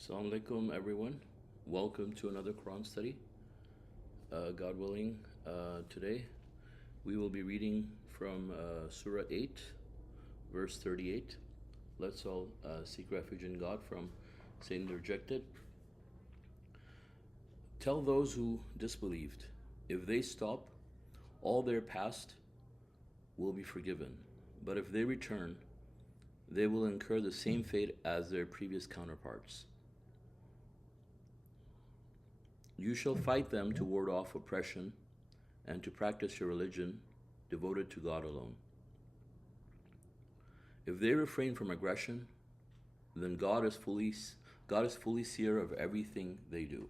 Assalamu alaikum, everyone. Welcome to another Quran study. God willing, today we will be reading from Surah 8, verse 38. Let's all seek refuge in God from Satan the rejected. Tell those who disbelieved, if they stop, all their past will be forgiven. But if they return, they will incur the same fate as their previous counterparts. You shall fight them to ward off oppression and to practice your religion devoted to God alone. If they refrain from aggression, then God is fully seer of everything they do.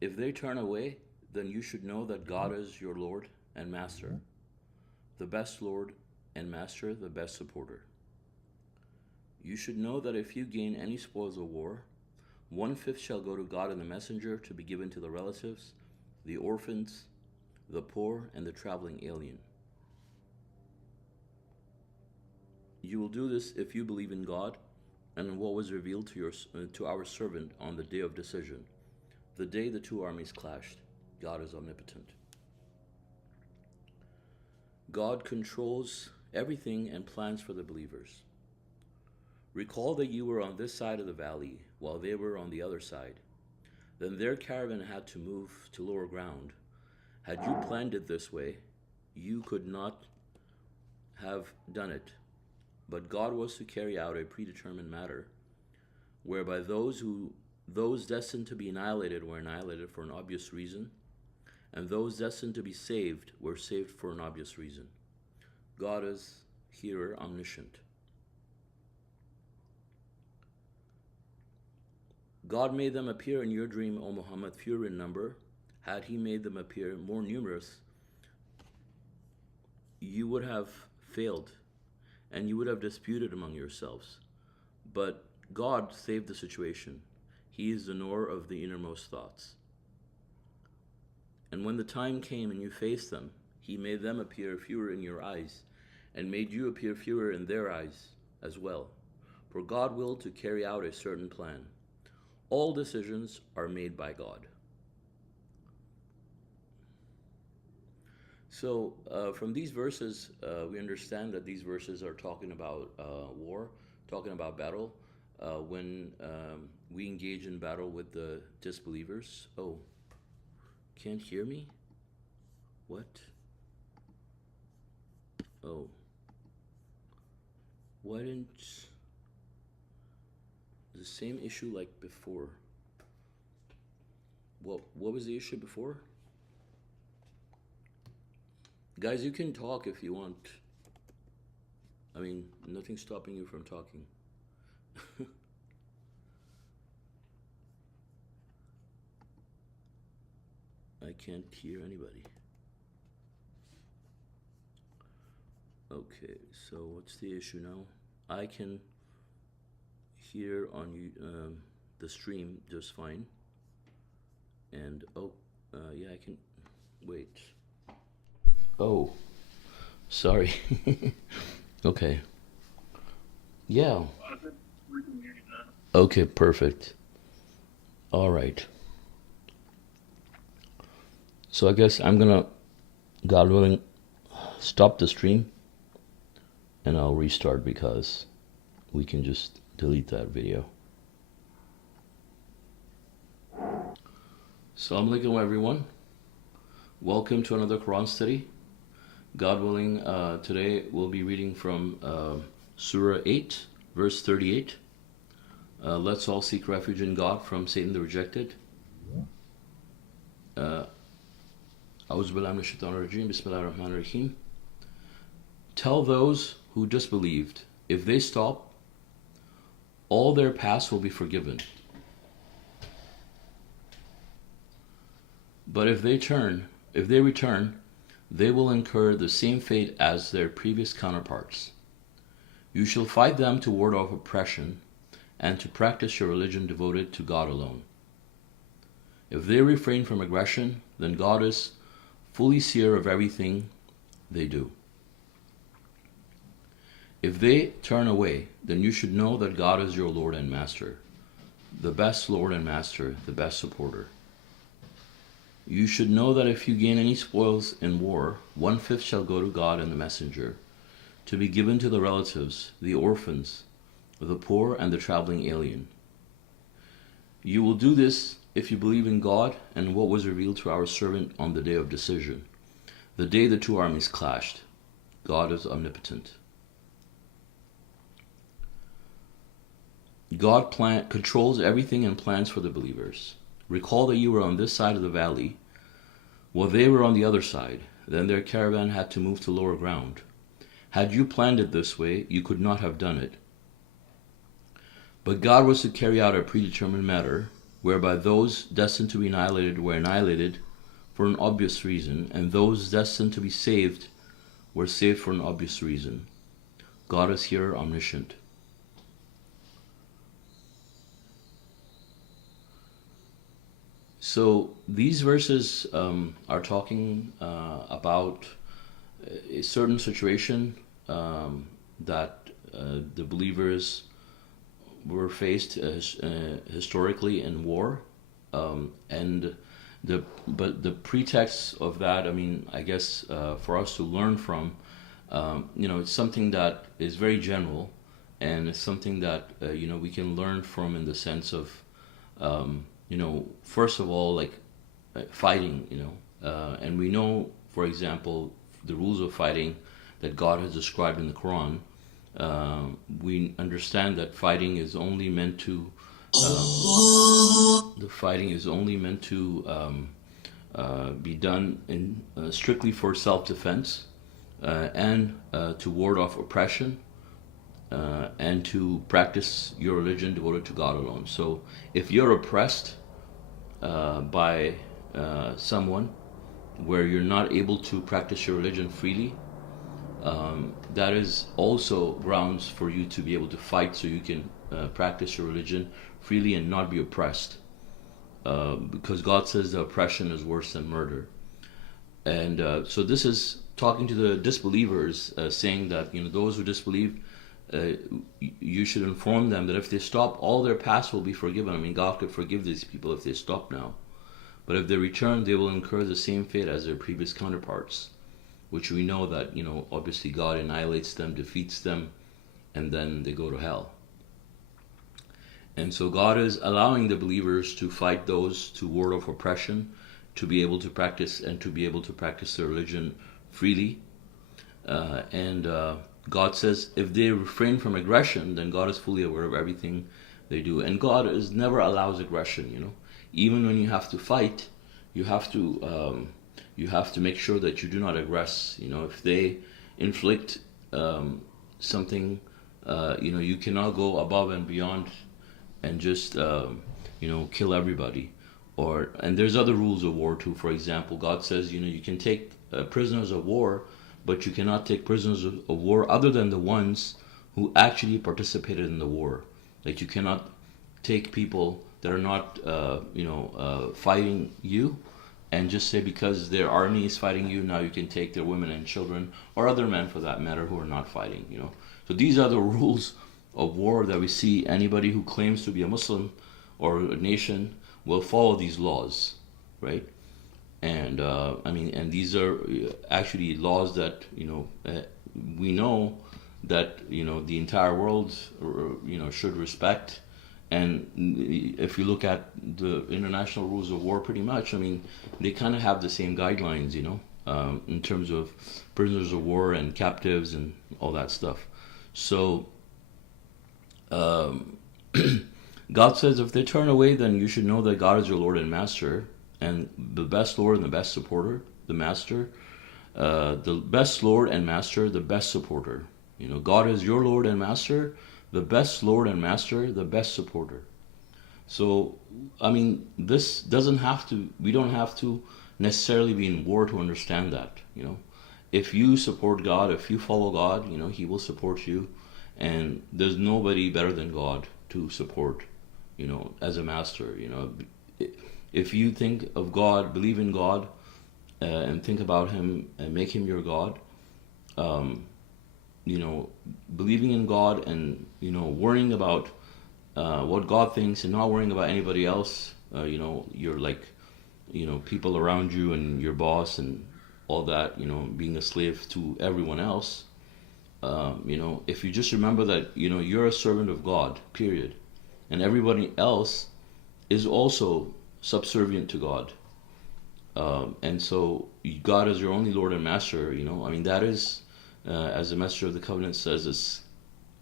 If they turn away, then you should know that God is your Lord and Master, the best Lord and Master, the best supporter. You should know that if you gain any spoils of war, 1/5 shall go to God and the messenger to be given to the relatives, the orphans, the poor, and the traveling alien. You will do this if you believe in God and in what was revealed to our servant on the day of decision, the day the two armies clashed. God is omnipotent. God controls everything and plans for the believers. Recall that you were on this side of the valley while they were on the other side. Then their caravan had to move to lower ground. Had you planned it this way, you could not have done it. But God was to carry out a predetermined matter, whereby those destined to be annihilated were annihilated for an obvious reason, and those destined to be saved were saved for an obvious reason. God is hearer, omniscient. God made them appear in your dream, O Muhammad, fewer in number. Had he made them appear more numerous, you would have failed, and you would have disputed among yourselves. But God saved the situation. He is the knower of the innermost thoughts. And when the time came and you faced them, he made them appear fewer in your eyes, and made you appear fewer in their eyes as well. For God willed to carry out a certain plan. All decisions are made by God. So from these verses, we understand that these verses are talking about war, talking about battle. When we engage in battle with the disbelievers. Oh, can't hear me? What? Oh. Why didn't... The same issue like before. What was the issue before? Guys, you can talk if you want. I mean, nothing's stopping you from talking. I can't hear anybody. Okay, so what's the issue now? I can hear on you the stream just fine, and yeah, I can wait. Oh, sorry. Okay, yeah, okay, perfect. All right, so I guess I'm gonna, God willing, stop the stream and I'll restart because we can just delete that video. Assalamu alaikum, everyone. Welcome to another Quran study. God willing, today we'll be reading from Surah 8, verse 38. Let's all seek refuge in God from Satan the rejected. A'udhu billahi minash shaitanir rajeem. Bismillahir rahmanir rahim. Tell those who disbelieved, if they stop, all their past will be forgiven. But if they return, they will incur the same fate as their previous counterparts. You shall fight them to ward off oppression and to practice your religion devoted to God alone. If they refrain from aggression, then God is fully seer of everything they do. If they turn away, then you should know that God is your Lord and Master, the best Lord and Master, the best supporter. You should know that if you gain any spoils in war, 1/5 shall go to God and the messenger, to be given to the relatives, the orphans, the poor, and the traveling alien. You will do this if you believe in God and what was revealed to our servant on the day of decision, the day the two armies clashed. God is omnipotent. God controls everything and plans for the believers. Recall that you were on this side of the valley, while they were on the other side. Then their caravan had to move to lower ground. Had you planned it this way, you could not have done it. But God was to carry out a predetermined matter, whereby those destined to be annihilated were annihilated for an obvious reason, and those destined to be saved were saved for an obvious reason. God is here omniscient. So these verses are talking about a certain situation that the believers were faced historically in war, and the pretext of that, I mean, I guess for us to learn from, it's something that is very general, and it's something that we can learn from in the sense of first of all, like fighting, and we know, for example, the rules of fighting that God has described in the Quran. We understand that fighting is only meant to be done in strictly for self-defense, and to ward off oppression, and to practice your religion devoted to God alone. So if you're oppressed by someone where you're not able to practice your religion freely, that is also grounds for you to be able to fight, so you can practice your religion freely and not be oppressed, because God says the oppression is worse than murder. And so this is talking to the disbelievers, saying that those who disbelieve, you should inform them that if they stop, all their past will be forgiven. I mean, God could forgive these people if they stop now, but if they return, they will incur the same fate as their previous counterparts, which we know that obviously God annihilates them, defeats them, and then they go to hell. And so God is allowing the believers to fight those, to ward off oppression, to be able to practice their religion freely, and God says if they refrain from aggression, then God is fully aware of everything they do. And God never allows aggression. Even when you have to fight, you have to make sure that you do not aggress. If they inflict something, you cannot go above and beyond and just kill everybody. And there's other rules of war too. For example, God says you can take prisoners of war, but you cannot take prisoners of war other than the ones who actually participated in the war. Like, you cannot take people that are not fighting you and just say because their army is fighting you, now you can take their women and children, or other men for that matter, who are not fighting. So these are the rules of war that we see. Anybody who claims to be a Muslim or a nation will follow these laws, right? And and these are actually laws that we know that the entire world should respect. And if you look at the international rules of war, pretty much, they kind of have the same guidelines, in terms of prisoners of war and captives and all that stuff. So God says if they turn away, then you should know that God is your Lord and Master, and the best Lord and the best supporter, the Master, the best Lord and Master, the best supporter. God is your Lord and Master, the best Lord and Master, the best supporter. So, this doesn't have to, we don't have to necessarily be in war to understand that, If you support God, if you follow God, He will support you, and there's nobody better than God to support, as a master, If you think of God, believe in God, and think about Him and make Him your God, believing in God and worrying about what God thinks and not worrying about anybody else. You're like people around you and your boss and all that. Being a slave to everyone else. If you just remember that you're a servant of God, period, and everybody else is also subservient to God. And so God is your only Lord and Master. That is, as the Master of the Covenant says, it's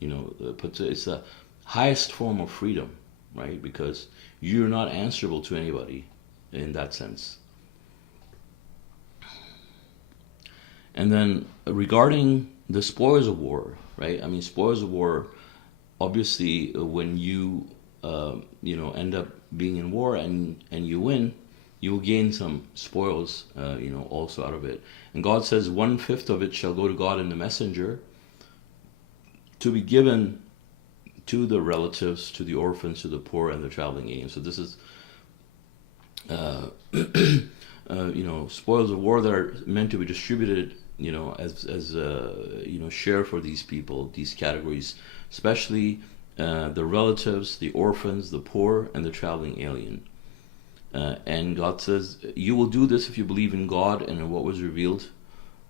the highest form of freedom, right? Because you're not answerable to anybody in that sense. And then regarding the spoils of war, right? Spoils of war, obviously, when you end up being in war and you win, you will gain some spoils, also out of it. And God says 1/5 of it shall go to God and the messenger to be given to the relatives, to the orphans, to the poor, and the traveling alien. So this is, spoils of war that are meant to be distributed, as share for these people, these categories, especially the relatives, the orphans, the poor, and the traveling alien. And God says, you will do this if you believe in God and in what was revealed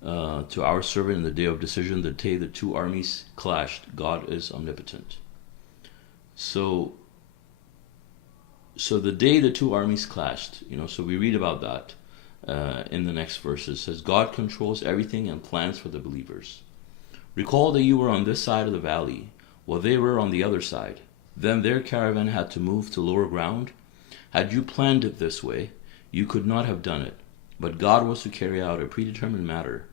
to our servant in the day of decision, the day the two armies clashed. God is omnipotent. So the day the two armies clashed, so we read about that in the next verses. It says, God controls everything and plans for the believers. Recall that you were on this side of the valley, while they were on the other side. Then their caravan had to move to lower ground. Had you planned it this way, you could not have done it. But God was to carry out a predetermined matter,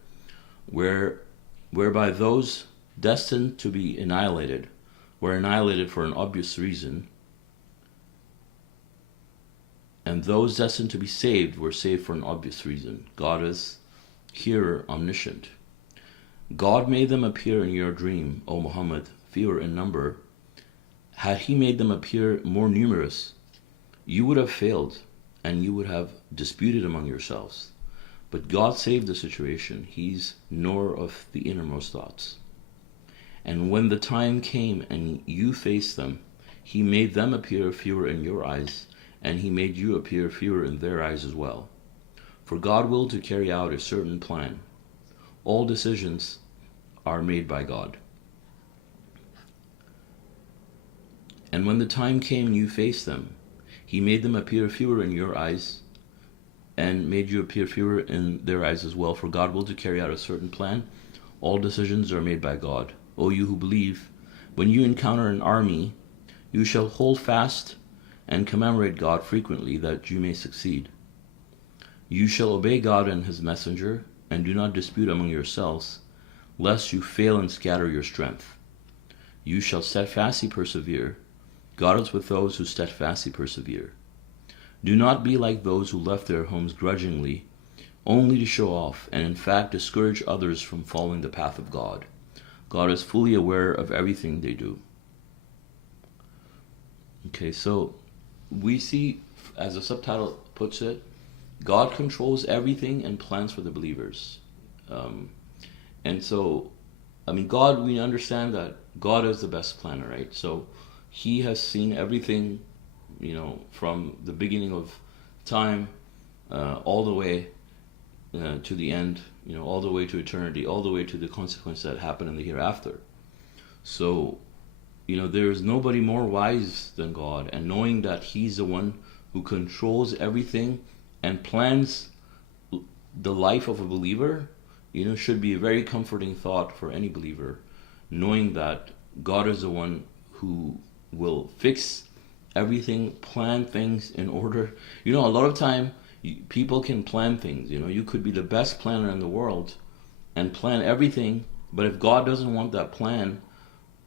whereby those destined to be annihilated were annihilated for an obvious reason, and those destined to be saved were saved for an obvious reason. God is here omniscient. God made them appear in your dream, O Muhammad, fewer in number. Had he made them appear more numerous, you would have failed and you would have disputed among yourselves. But God saved the situation. He's knower of the innermost thoughts. And when the time came and you faced them, he made them appear fewer in your eyes, and he made you appear fewer in their eyes as well. For God willed to carry out a certain plan. All decisions are made by God. And when the time came and you faced them, he made them appear fewer in your eyes, and made you appear fewer in their eyes as well. For God willed to carry out a certain plan. All decisions are made by God. O you who believe, when you encounter an army, you shall hold fast and commemorate God frequently, that you may succeed. You shall obey God and his messenger, and do not dispute among yourselves, lest you fail and scatter your strength. You shall steadfastly persevere. God is with those who steadfastly persevere. Do not be like those who left their homes grudgingly, only to show off, and in fact discourage others from following the path of God. God is fully aware of everything they do. Okay, so we see, as the subtitle puts it, God controls everything and plans for the believers. And so, God, we understand that God is the best planner, right? So he has seen everything, from the beginning of time all the way to the end, all the way to eternity, all the way to the consequences that happen in the hereafter. So, there is nobody more wise than God, and knowing that he's the one who controls everything and plans the life of a believer, should be a very comforting thought for any believer, knowing that God is the one who will fix everything, plan things in order. A lot of time people can plan things. You could be the best planner in the world and plan everything, but if God doesn't want that plan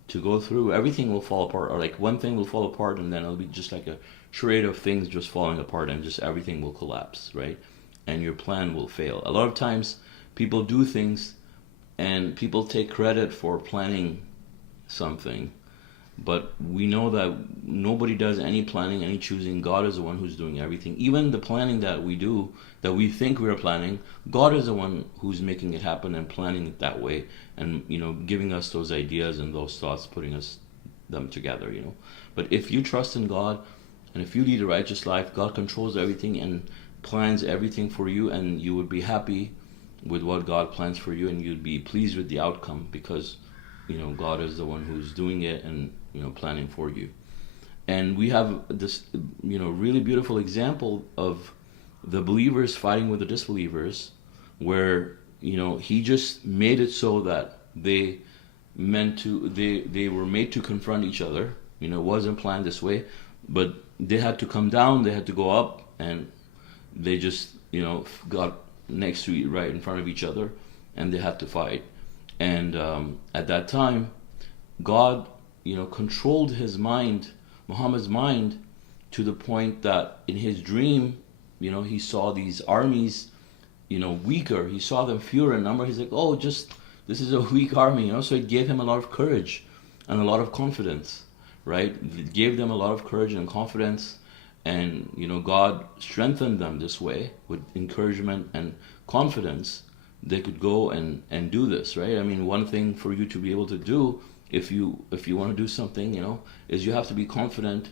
to go through, everything will fall apart, or like one thing will fall apart and then it'll be just like a charade of things just falling apart, and just everything will collapse, right? And your plan will fail. A lot of times people do things and people take credit for planning something, But we know that nobody does any planning, any choosing. God is the one who's doing everything. Even the planning that we do, that we think we are planning, God is the one who's making it happen and planning it that way, and giving us those ideas and those thoughts, putting them together. But if you trust in God, and if you lead a righteous life, God controls everything and plans everything for you, and you would be happy with what God plans for you, and you'd be pleased with the outcome, because God is the one who's doing it and planning for you. And we have this really beautiful example of the believers fighting with the disbelievers, where he just made it so that they were made to confront each other. It wasn't planned this way, but they had to come down, they had to go up, and they just got next to right in front of each other, and they had to fight. And at that time, God controlled his mind, Muhammad's mind, to the point that in his dream, he saw these armies weaker. He saw them fewer in number. He's like, oh, just this is a weak army. So it gave him a lot of courage and a lot of confidence, right? It gave them a lot of courage and confidence, and God strengthened them this way with encouragement and confidence. They could go and do this, right? I mean, one thing for you to be able to do, if you want to do something, is you have to be confident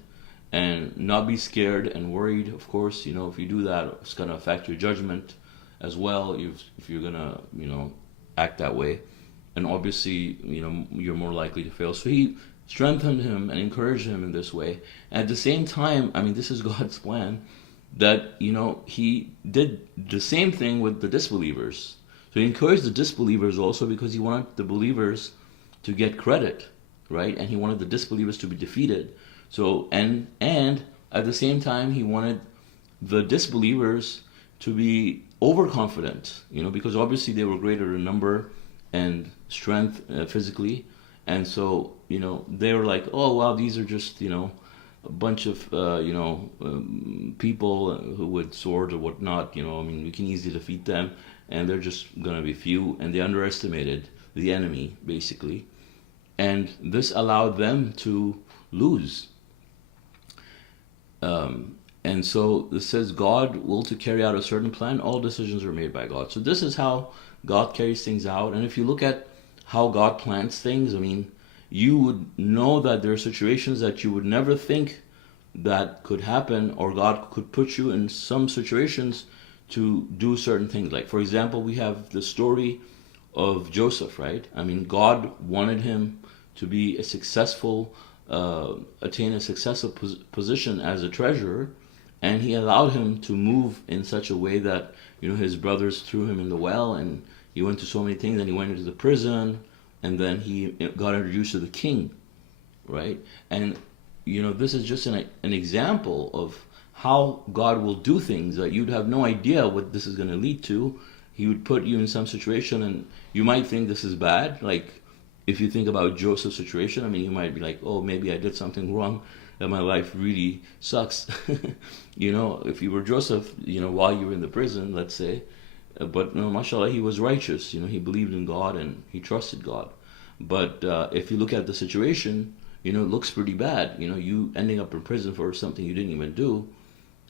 and not be scared and worried. Of course, if you do that, it's going to affect your judgment as well, if you're going to act that way. And obviously, you're more likely to fail. So he strengthened him and encouraged him in this way. And at the same time, I mean, this is God's plan, that he did the same thing with the disbelievers. So he encouraged the disbelievers also, because he wanted the believers to get credit, right? And he wanted the disbelievers to be defeated. So and at the same time, he wanted the disbelievers to be overconfident, because obviously they were greater in number and strength physically, and so they were like, oh wow, these are just a bunch of people who with swords or whatnot. I mean, we can easily defeat them, and they're just gonna be few, and they underestimated the enemy basically, and this allowed them to lose. And so it says God will to carry out a certain plan. All decisions are made by God. So this is how God carries things out. And if you look at how God plans things, I mean, you would know that there are situations that you would never think that could happen, or God could put you in some situations to do certain things. Like, for example, we have the story of Joseph, right? I mean, God wanted him to be a successful, attain a successful position as a treasurer, and he allowed him to move in such a way that his brothers threw him in the well, and he went to so many things, and he went into the prison, and then he got introduced to the king, right? And this is just an example of how God will do things that you'd have no idea what this is going to lead to. He would put you in some situation, and you might think this is bad. Like, if you think about Joseph's situation, I mean, you might be like, oh, maybe I did something wrong, that my life really sucks. If you were Joseph, while you were in the prison, let's say, but no, mashallah, he was righteous. He believed in God and he trusted God. But if you look at the situation, it looks pretty bad. You ending up in prison for something you didn't even do,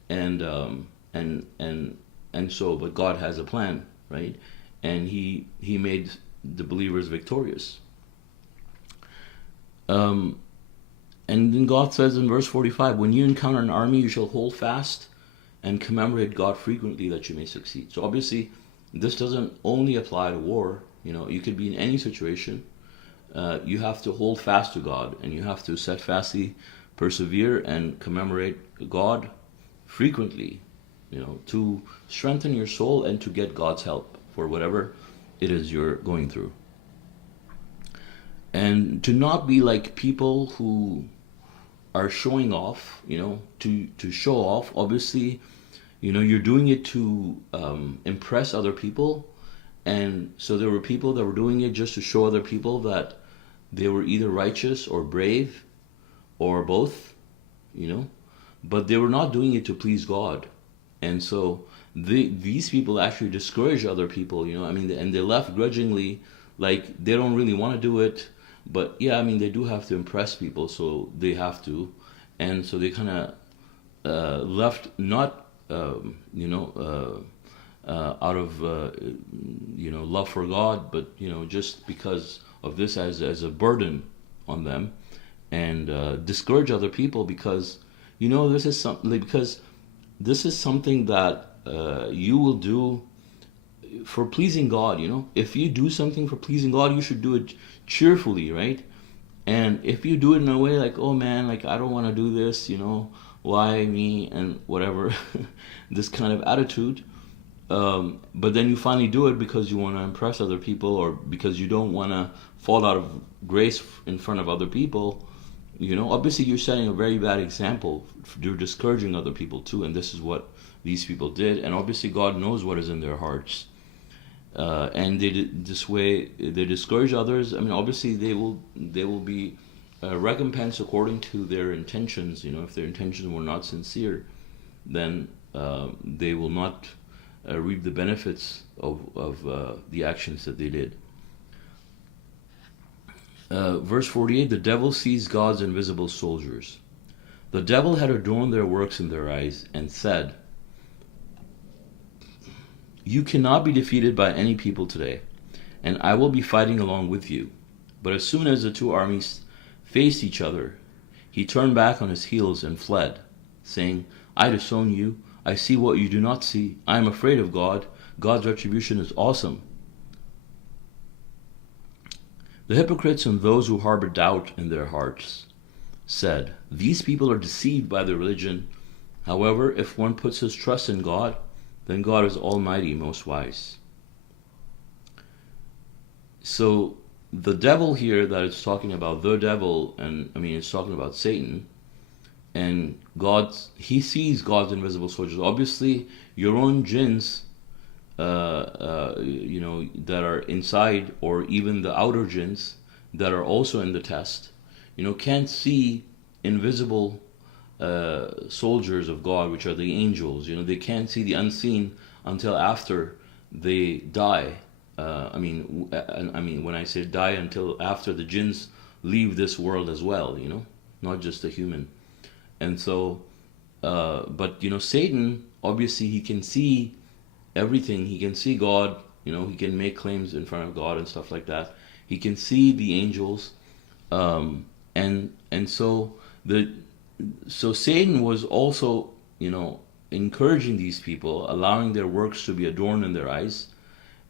and so, but God has a plan, right? And he made the believers victorious. And then God says in verse 45, when you encounter an army, you shall hold fast and commemorate God frequently, that you may succeed. So obviously, this doesn't only apply to war. You could be in any situation. You have to hold fast to God, and you have to steadfastly persevere and commemorate God frequently, to strengthen your soul and to get God's help for whatever it is you're going through. And to not be like people who are showing off, to show off. Obviously, you're doing it to impress other people. And so there were people that were doing it just to show other people that they were either righteous or brave or both, but they were not doing it to please God. And so these people actually discourage other people, and they left grudgingly, like they don't really want to do it, But yeah, I mean, they do have to impress people, so they have to, and so they kind of left not out of love for God, but just because of this as a burden on them, and discourage other people because this is something because this is something that you will do for pleasing God. If you do something for pleasing God, you should do it cheerfully, right? And if you do it in a way like, oh man, like I don't want to do this, why me and whatever, this kind of attitude. But then you finally do it because you want to impress other people, or because you don't want to fall out of grace in front of other people. Obviously you're setting a very bad example. You're discouraging other people too, and this is what these people did. And obviously God knows what is in their hearts. And this way they discourage others. I mean, obviously they will be recompensed according to their intentions. If their intentions were not sincere, then they will not reap the benefits of the actions that they did. Verse 48, the devil sees God's invisible soldiers. The devil had adorned their works in their eyes and said, you cannot be defeated by any people today, and I will be fighting along with you. But as soon as the two armies faced each other, he turned back on his heels and fled, saying, I disown you. I see what you do not see. I am afraid of God. God's retribution is awesome. The hypocrites and those who harbor doubt in their hearts said, these people are deceived by their religion. However, if one puts his trust in God, then God is almighty, most wise. So the devil here that it's talking about, the devil, and I mean it's talking about Satan, and he sees God's invisible soldiers. Obviously, your own jinns, that are inside, or even the outer jinns that are also in the test, can't see invisible soldiers of God, which are the angels. They can't see the unseen until after they die. I mean, when I say die, until after the jinns leave this world as well. Not just the human. And so, but Satan, obviously, he can see everything. He can see God. He can make claims in front of God and stuff like that. He can see the angels, and so Satan was also, encouraging these people, allowing their works to be adorned in their eyes,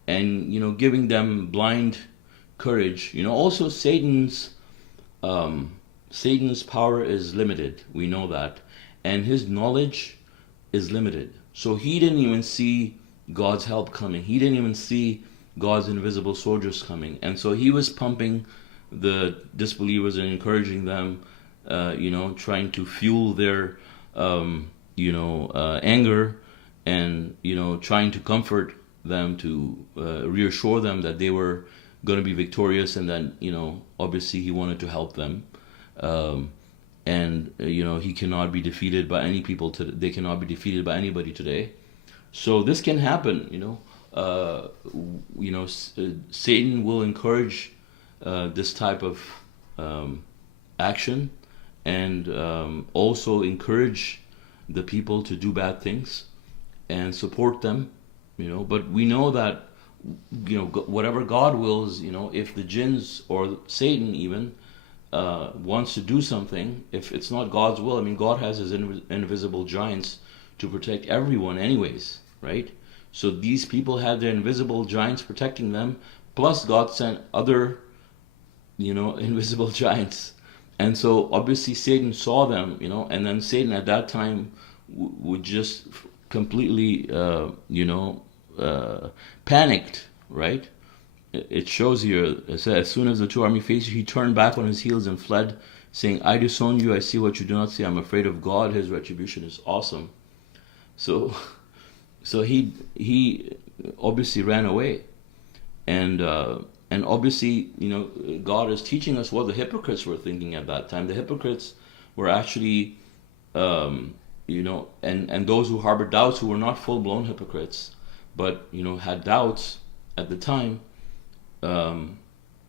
and giving them blind courage. Also Satan's power is limited. We know that, and his knowledge is limited. So he didn't even see God's help coming. He didn't even see God's invisible soldiers coming, and so he was pumping the disbelievers and encouraging them, trying to fuel their anger, and trying to comfort them, to reassure them that they were going to be victorious, and that obviously he wanted to help them, and he cannot be defeated by any people today. They cannot be defeated by anybody today. So this can happen. Satan will encourage this type of action, and also encourage the people to do bad things and support them. But we know that whatever God wills, if the jinns or Satan even wants to do something, if it's not God's will, I mean, God has his invisible giants to protect everyone anyways, right? So these people had their invisible giants protecting them, plus God sent other invisible giants. And so obviously Satan saw them, and then Satan at that time would just completely panicked, right? It shows here, it says, as soon as the two army faced you, he turned back on his heels and fled, saying, I disown you, I see what you do not see, I'm afraid of God, his retribution is awesome. So he obviously ran away. And obviously, God is teaching us what the hypocrites were thinking at that time. The hypocrites were actually, and those who harbored doubts, who were not full-blown hypocrites, but, had doubts at the time,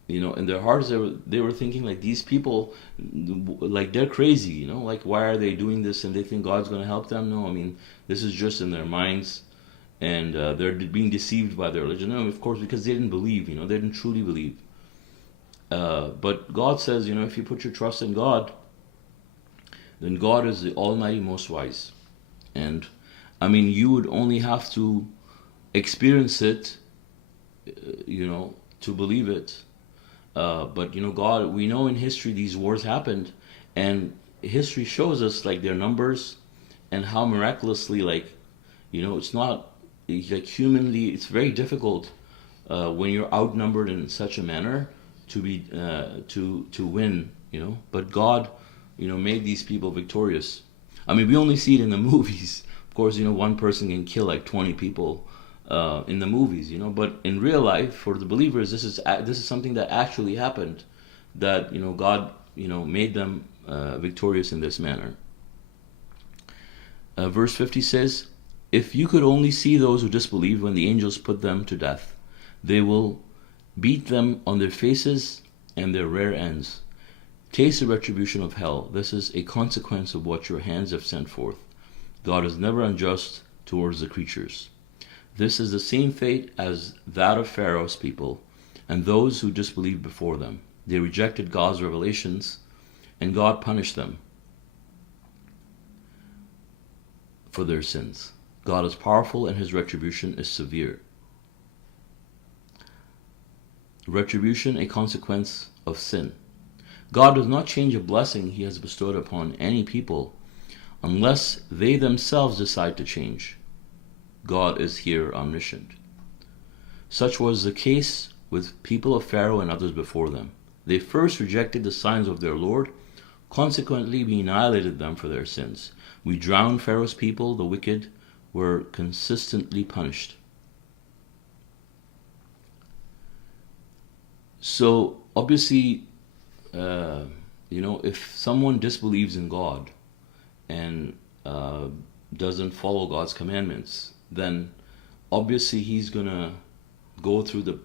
in their hearts they were thinking like, these people, like, they're crazy, like, why are they doing this, and they think God's going to help them. No, I mean, this is just in their minds, and they're being deceived by their religion. No, of course, because they didn't believe, they didn't truly believe. But God says, if you put your trust in God, then God is the Almighty, most wise. And I mean, you would only have to experience it, to believe it. But God, we know in history these wars happened, and history shows us like their numbers and how miraculously, like, it's not like humanly, it's very difficult when you're outnumbered in such a manner to be to win. But God, made these people victorious. I mean, we only see it in the movies. Of course, one person can kill like 20 people in the movies, but in real life, for the believers, this is something that actually happened, that God made them victorious in this manner. Verse 50 says, "If you could only see those who disbelieve when the angels put them to death, they will beat them on their faces and their rear ends. Taste the retribution of hell. This is a consequence of what your hands have sent forth. God is never unjust towards the creatures. This is the same fate as that of Pharaoh's people and those who disbelieved before them. They rejected God's revelations, and God punished them for their sins. God is powerful, and his retribution is severe." Retribution, a consequence of sin. God does not change a blessing he has bestowed upon any people unless they themselves decide to change. God is here omniscient. Such was the case with people of Pharaoh and others before them. They first rejected the signs of their Lord, consequently we annihilated them for their sins. We drowned Pharaoh's people, the wicked were consistently punished. So obviously, if someone disbelieves in God and doesn't follow God's commandments, then obviously he's gonna go through the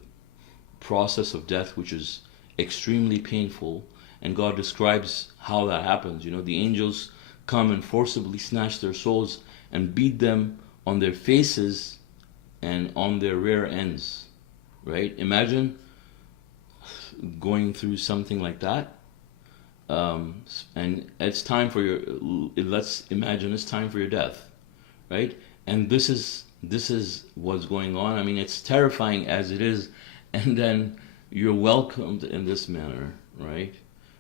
process of death, which is extremely painful. And God describes how that happens. The angels come and forcibly snatch their souls and beat them on their faces and on their rear ends. Right? Imagine going through something like that. And it's time for let's imagine it's time for your death, right? And this is what's going on. I mean, it's terrifying as it is, and then you're welcomed in this manner, right?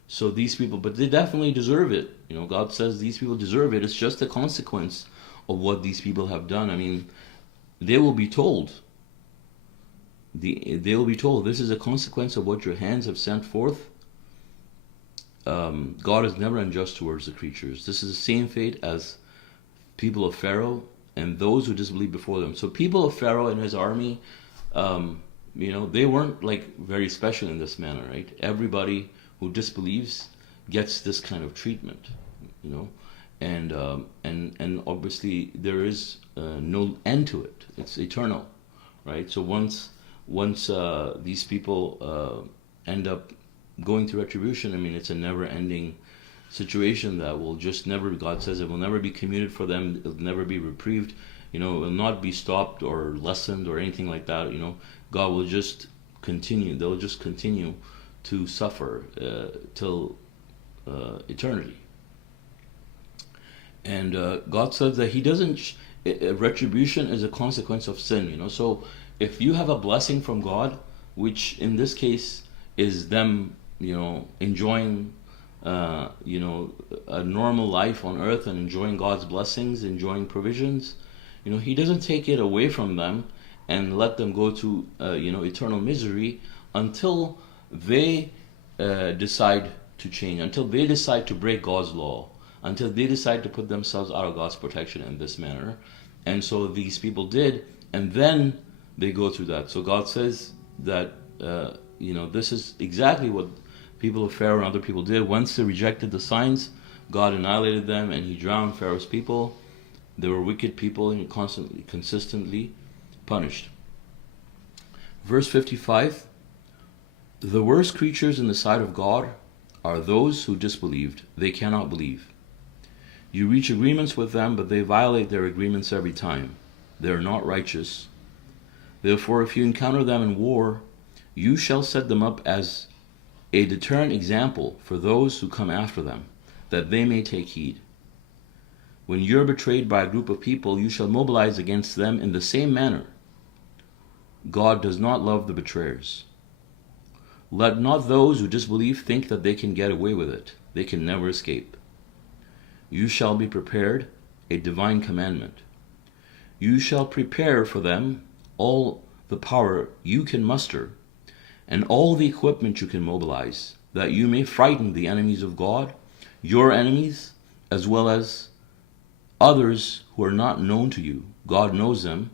So these people, but they definitely deserve it. God says these people deserve it. It's just a consequence of what these people have done. I mean, they will be told. They will be told, this is a consequence of what your hands have sent forth. God is never unjust towards the creatures. This is the same fate as people of Pharaoh and those who disbelieved before them. So people of Pharaoh and his army, they weren't like very special in this manner, right? Everybody who disbelieves gets this kind of treatment, and obviously there is no end to it. It's eternal, right? So once these people end up going through retribution, I mean, it's a never-ending situation that will just never, God says it will never be commuted for them, it'll never be reprieved, it will not be stopped or lessened or anything like that, God will just continue, they'll just continue to suffer till eternity. And God says that he doesn't, retribution is a consequence of sin, so if you have a blessing from God, which in this case is them, enjoying, a normal life on earth and enjoying God's blessings, enjoying provisions, he doesn't take it away from them and let them go to, eternal misery until they decide to change, until they decide to break God's law, until they decide to put themselves out of God's protection in this manner. And so these people did, and then they go through that. So God says that, this is exactly what people of Pharaoh and other people did. Once they rejected the signs, God annihilated them and he drowned Pharaoh's people. They were wicked people and consistently punished. Verse 55, The worst creatures in the sight of God are those who disbelieved. They cannot believe. You reach agreements with them, but they violate their agreements every time. They are not righteous. Therefore, if you encounter them in war, you shall set them up as a deterrent example for those who come after them, that they may take heed. When you are betrayed by a group of people, you shall mobilize against them in the same manner. God does not love the betrayers. Let not those who disbelieve think that they can get away with it. They can never escape. You shall be prepared, a divine commandment. You shall prepare for them all the power you can muster and all the equipment you can mobilize, that you may frighten the enemies of God, your enemies, as well as others who are not known to you. God knows them.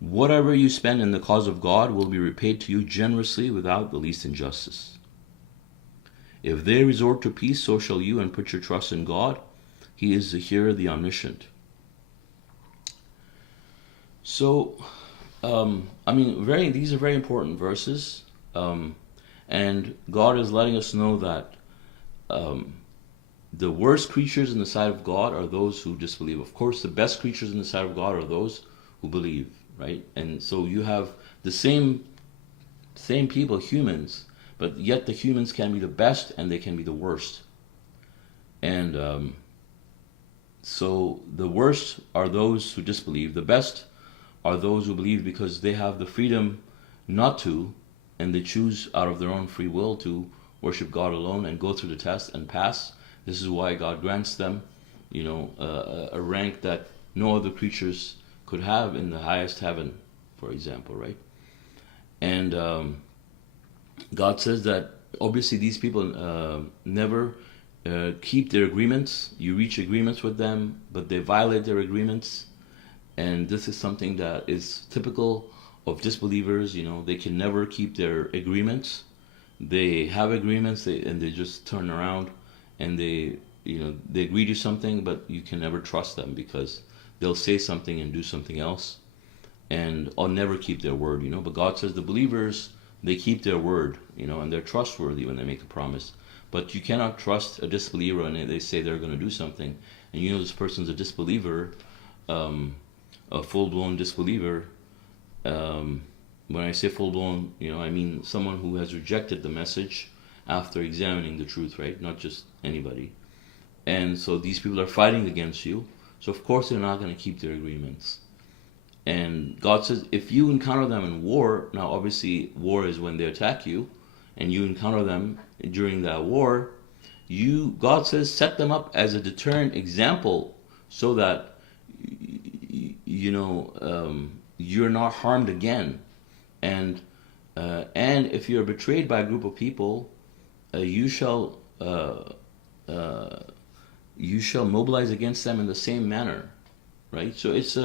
Whatever you spend in the cause of God will be repaid to you generously without the least injustice. If they resort to peace, so shall you, and put your trust in God. He is the hearer, the omniscient. So, these are very important verses, and God is letting us know that the worst creatures in the sight of God are those who disbelieve. Of course, the best creatures in the sight of God are those who believe, right? And so you have the same people, humans, but yet the humans can be the best and they can be the worst. And so the worst are those who disbelieve. The best are those who believe because they have the freedom not to, and they choose out of their own free will to worship God alone and go through the test and pass. This is why God grants them, a rank that no other creatures could have in the highest heaven, for example, right? And God says that obviously these people never keep their agreements. You reach agreements with them, but they violate their agreements. And this is something that is typical of disbelievers. They can never keep their agreements. They have agreements, and they just turn around and they agree to something, but you can never trust them because they'll say something and do something else, and I'll never keep their word. But God says the believers, they keep their word, and they're trustworthy when they make a promise. But you cannot trust a disbeliever when they say they're going to do something, and this person's a disbeliever, a full-blown disbeliever. When I say full-blown, I mean someone who has rejected the message after examining the truth, right? Not just anybody. And so these people are fighting against you. So of course they're not going to keep their agreements. And God says if you encounter them in war, now obviously war is when they attack you, and you encounter them during that war, God says set them up as a deterrent example so that you're not harmed again. And if you're betrayed by a group of people, you shall mobilize against them in the same manner, right? So it's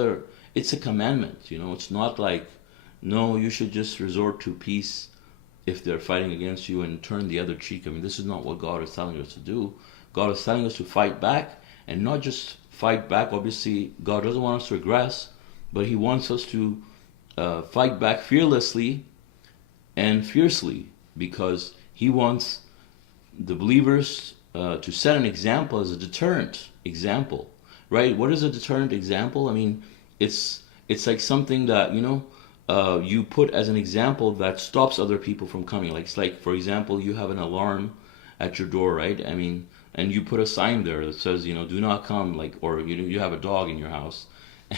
a commandment. It's not like, no, you should just resort to peace if they're fighting against you and turn the other cheek. This is not what God is telling us to do. God is telling us to fight back, and not just fight back. Obviously, God doesn't want us to regress, but He wants us to fight back fearlessly and fiercely, because He wants the believers to set an example as a deterrent example, right? What is a deterrent example? It's like something that you put as an example that stops other people from coming. It's like, for example, you have an alarm at your door, right? And you put a sign there that says, do not come, or you have a dog in your house,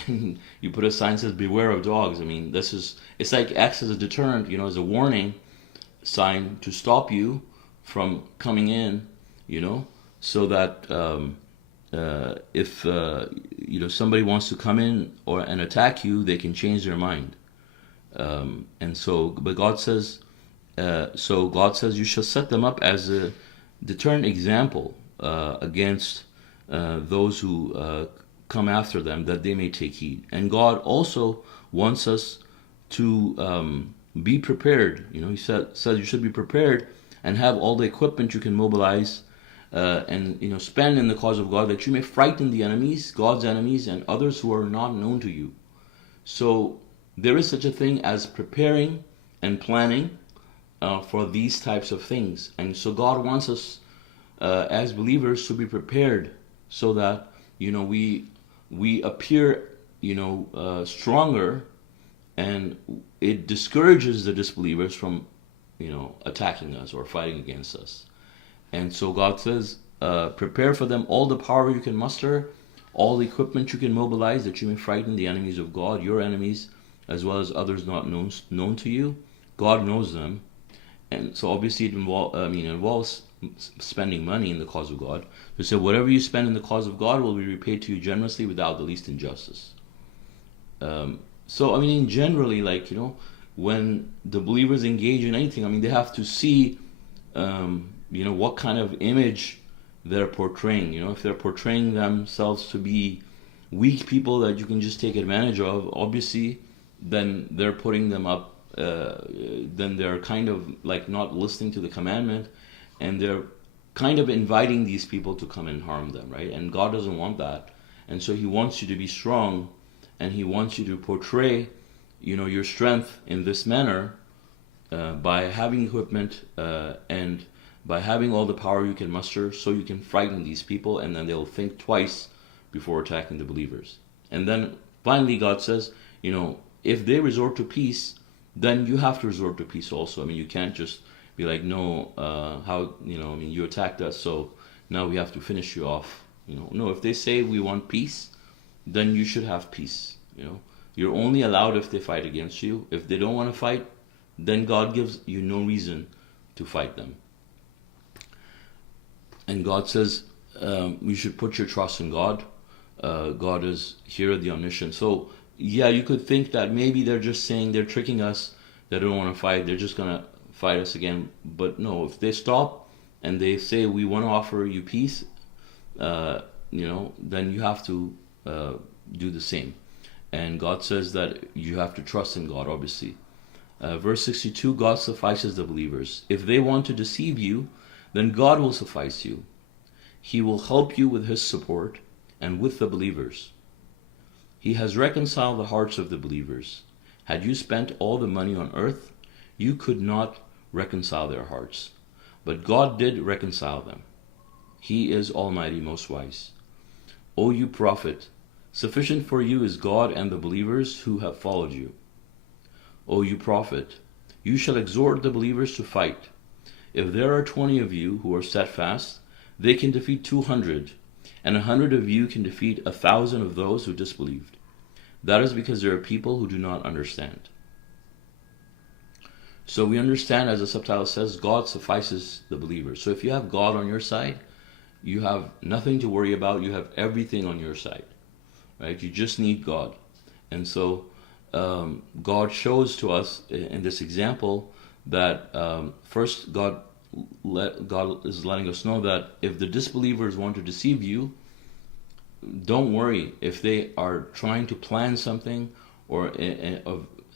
and you put a sign that says, beware of dogs. It's like acts as a deterrent, as a warning sign to stop you from coming in, so that if somebody wants to come in and attack you, they can change their mind. But God says, you shall set them up as a deterrent example against those who come after them, that they may take heed. And God also wants us to be prepared. He says you should be prepared and have all the equipment you can mobilize and spend in the cause of God, that you may frighten the enemies, God's enemies, and others who are not known to you. So there is such a thing as preparing and planning for these types of things. And so God wants us as believers to be prepared so that we appear stronger, and it discourages the disbelievers from attacking us or fighting against us. And so God says, prepare for them all the power you can muster, all the equipment you can mobilize, that you may frighten the enemies of God, your enemies, as well as others not known to you. God knows them. And so obviously it involves spending money in the cause of God. So say whatever you spend in the cause of God will be repaid to you generously without the least injustice. So generally, when the believers engage in anything, they have to see what kind of image they're portraying. If they're portraying themselves to be weak people that you can just take advantage of, obviously then they're putting them up, then they're kind of like not listening to the commandment, and they're kind of inviting these people to come and harm them, right? And God doesn't want that. And so he wants you to be strong, and he wants you to portray your strength in this manner, by having equipment, and by having all the power you can muster, so you can frighten these people, and then they'll think twice before attacking the believers. And then finally God says, if they resort to peace, then you have to resort to peace also. You can't just be like, no, you attacked us, so now we have to finish you off. No, if they say we want peace, then you should have peace. You're only allowed if they fight against you. If they don't want to fight, then God gives you no reason to fight them. And God says, you should put your trust in God. God is here, the omniscient. So yeah, you could think that maybe they're just saying, they're tricking us, they don't want to fight, they're just going to fight us again. But no, if they stop and they say, we want to offer you peace, then you have to do the same. And God says that you have to trust in God, obviously. Verse 62, God suffices the believers. If they want to deceive you, then God will suffice you. He will help you with his support and with the believers. He has reconciled the hearts of the believers. Had you spent all the money on earth, you could not reconcile their hearts. But God did reconcile them. He is Almighty, most wise. O you prophet, sufficient for you is God and the believers who have followed you. O you prophet, you shall exhort the believers to fight. If there are 20 of you who are steadfast, they can defeat 200, and 100 of you can defeat 1,000 of those who disbelieved. That is because there are people who do not understand. So we understand, as the subtitle says, God suffices the believers. So if you have God on your side, you have nothing to worry about. You have everything on your side, right? You just need God. And so God shows to us in this example that first God is letting us know that if the disbelievers want to deceive you, don't worry. If they are trying to plan something or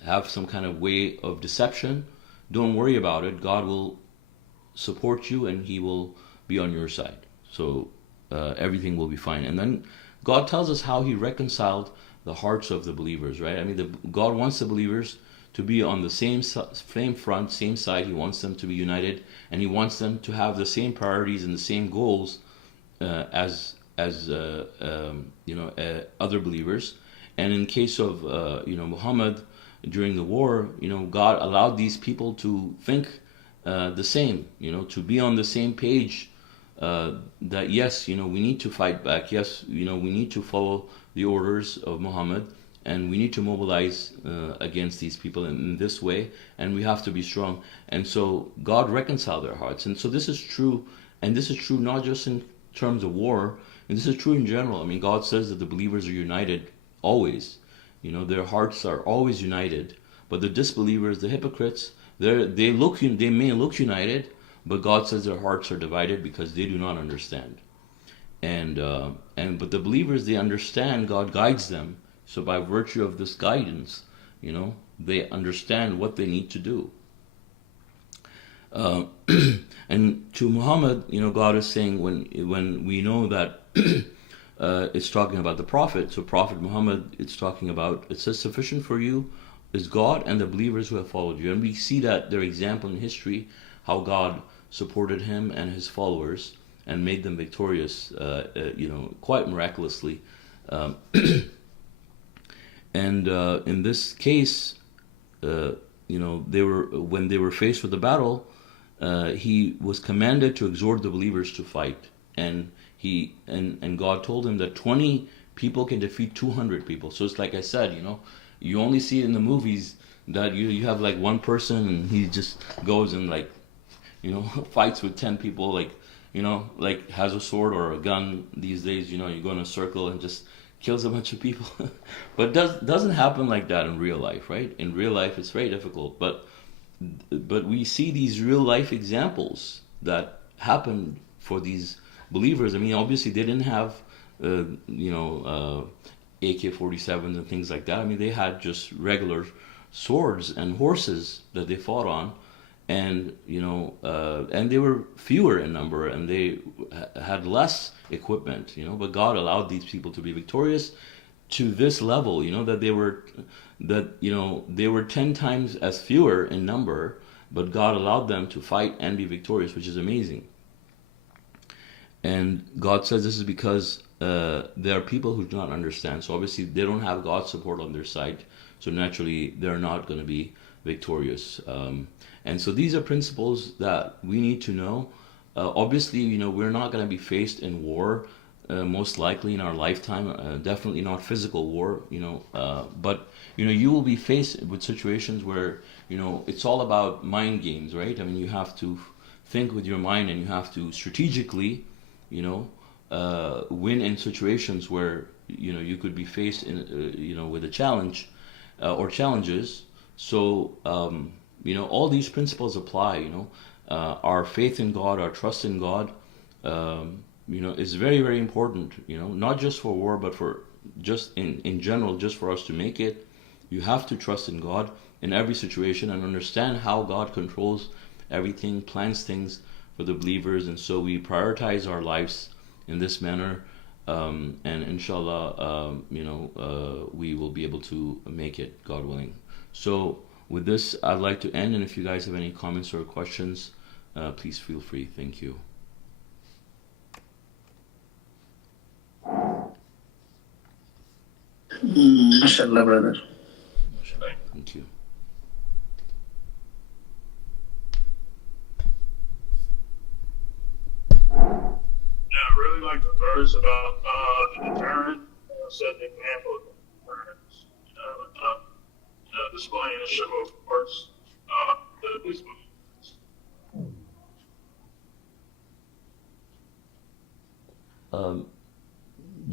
have some kind of way of deception, don't worry about it. God will support you and he will be on your side. So everything will be fine. And then God tells us how he reconciled the hearts of the believers, right? God wants the believers to be on the same front, same side. He wants them to be united, and he wants them to have the same priorities and the same goals as other believers. And in case of Muhammad during the war, God allowed these people to think the same, to be on the same page, that yes, we need to fight back. Yes, we need to follow the orders of Muhammad, and we need to mobilize against these people in this way, and we have to be strong. And so God reconciled their hearts. And so this is true, and this is true not just in terms of war, and this is true in general. God says that the believers are united always. Their hearts are always united. But the disbelievers, the hypocrites, they may look united, but God says their hearts are divided because they do not understand. But the believers, they understand. God guides them. So by virtue of this guidance, they understand what they need to do. And to Muhammad, God is saying, when we know that it's talking about the prophet, so Prophet Muhammad, it says, sufficient for you is God and the believers who have followed you. And we see that their example in history, how God supported him and his followers and made them victorious, quite miraculously. Um, and in this case, they were when they were faced with the battle, he was commanded to exhort the believers to fight, and and God told him that 20 people can defeat 200 people. So it's like I said, you only see it in the movies that you have like one person and he just goes and like fights with 10 people, like has a sword or a gun. These days, you go in a circle and just kills a bunch of people. But doesn't happen like that in real life, right? In real life it's very difficult, but we see these real life examples that happen for these believers. I mean, obviously they didn't have uh, AK-47s and things like that. I mean, they had just regular swords and horses that they fought on, and and they were fewer in number, and they had less equipment. But God allowed these people to be victorious to this level. They were 10 times as fewer in number, but God allowed them to fight and be victorious, which is amazing. And God says this is because there are people who do not understand. So obviously they don't have God's support on their side. So naturally they're not going to be victorious. And so these are principles that we need to know. Obviously, we're not going to be faced in war, most likely in our lifetime. Definitely not physical war, but you will be faced with situations where it's all about mind games, right? I mean, you have to think with your mind, and you have to strategically win in situations where you could be faced with a challenge or challenges. So all these principles apply. Our faith in God, our trust in God, is very, very important. Not just for war, but for just in general, just for us to make it. You have to trust in God in every situation and understand how God controls everything, plans things for the believers, and so we prioritize our lives in this manner, and inshallah, we will be able to make it, God willing. So with this, I'd like to end, and if you guys have any comments or questions, please feel free. Thank you. MashaAllah, brother. Thank you. Yeah, I really like the verse about the deterrent. Set an example of deterrence. Displaying a show of force. The policeman. Um,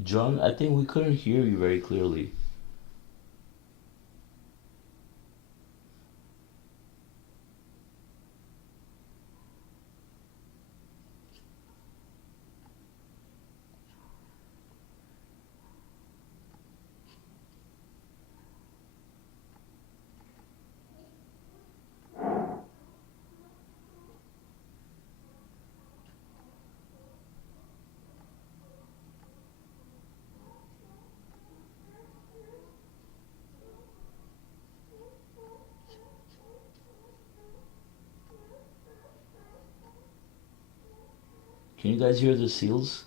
John, I think we couldn't hear you very clearly. Can you guys hear the seals?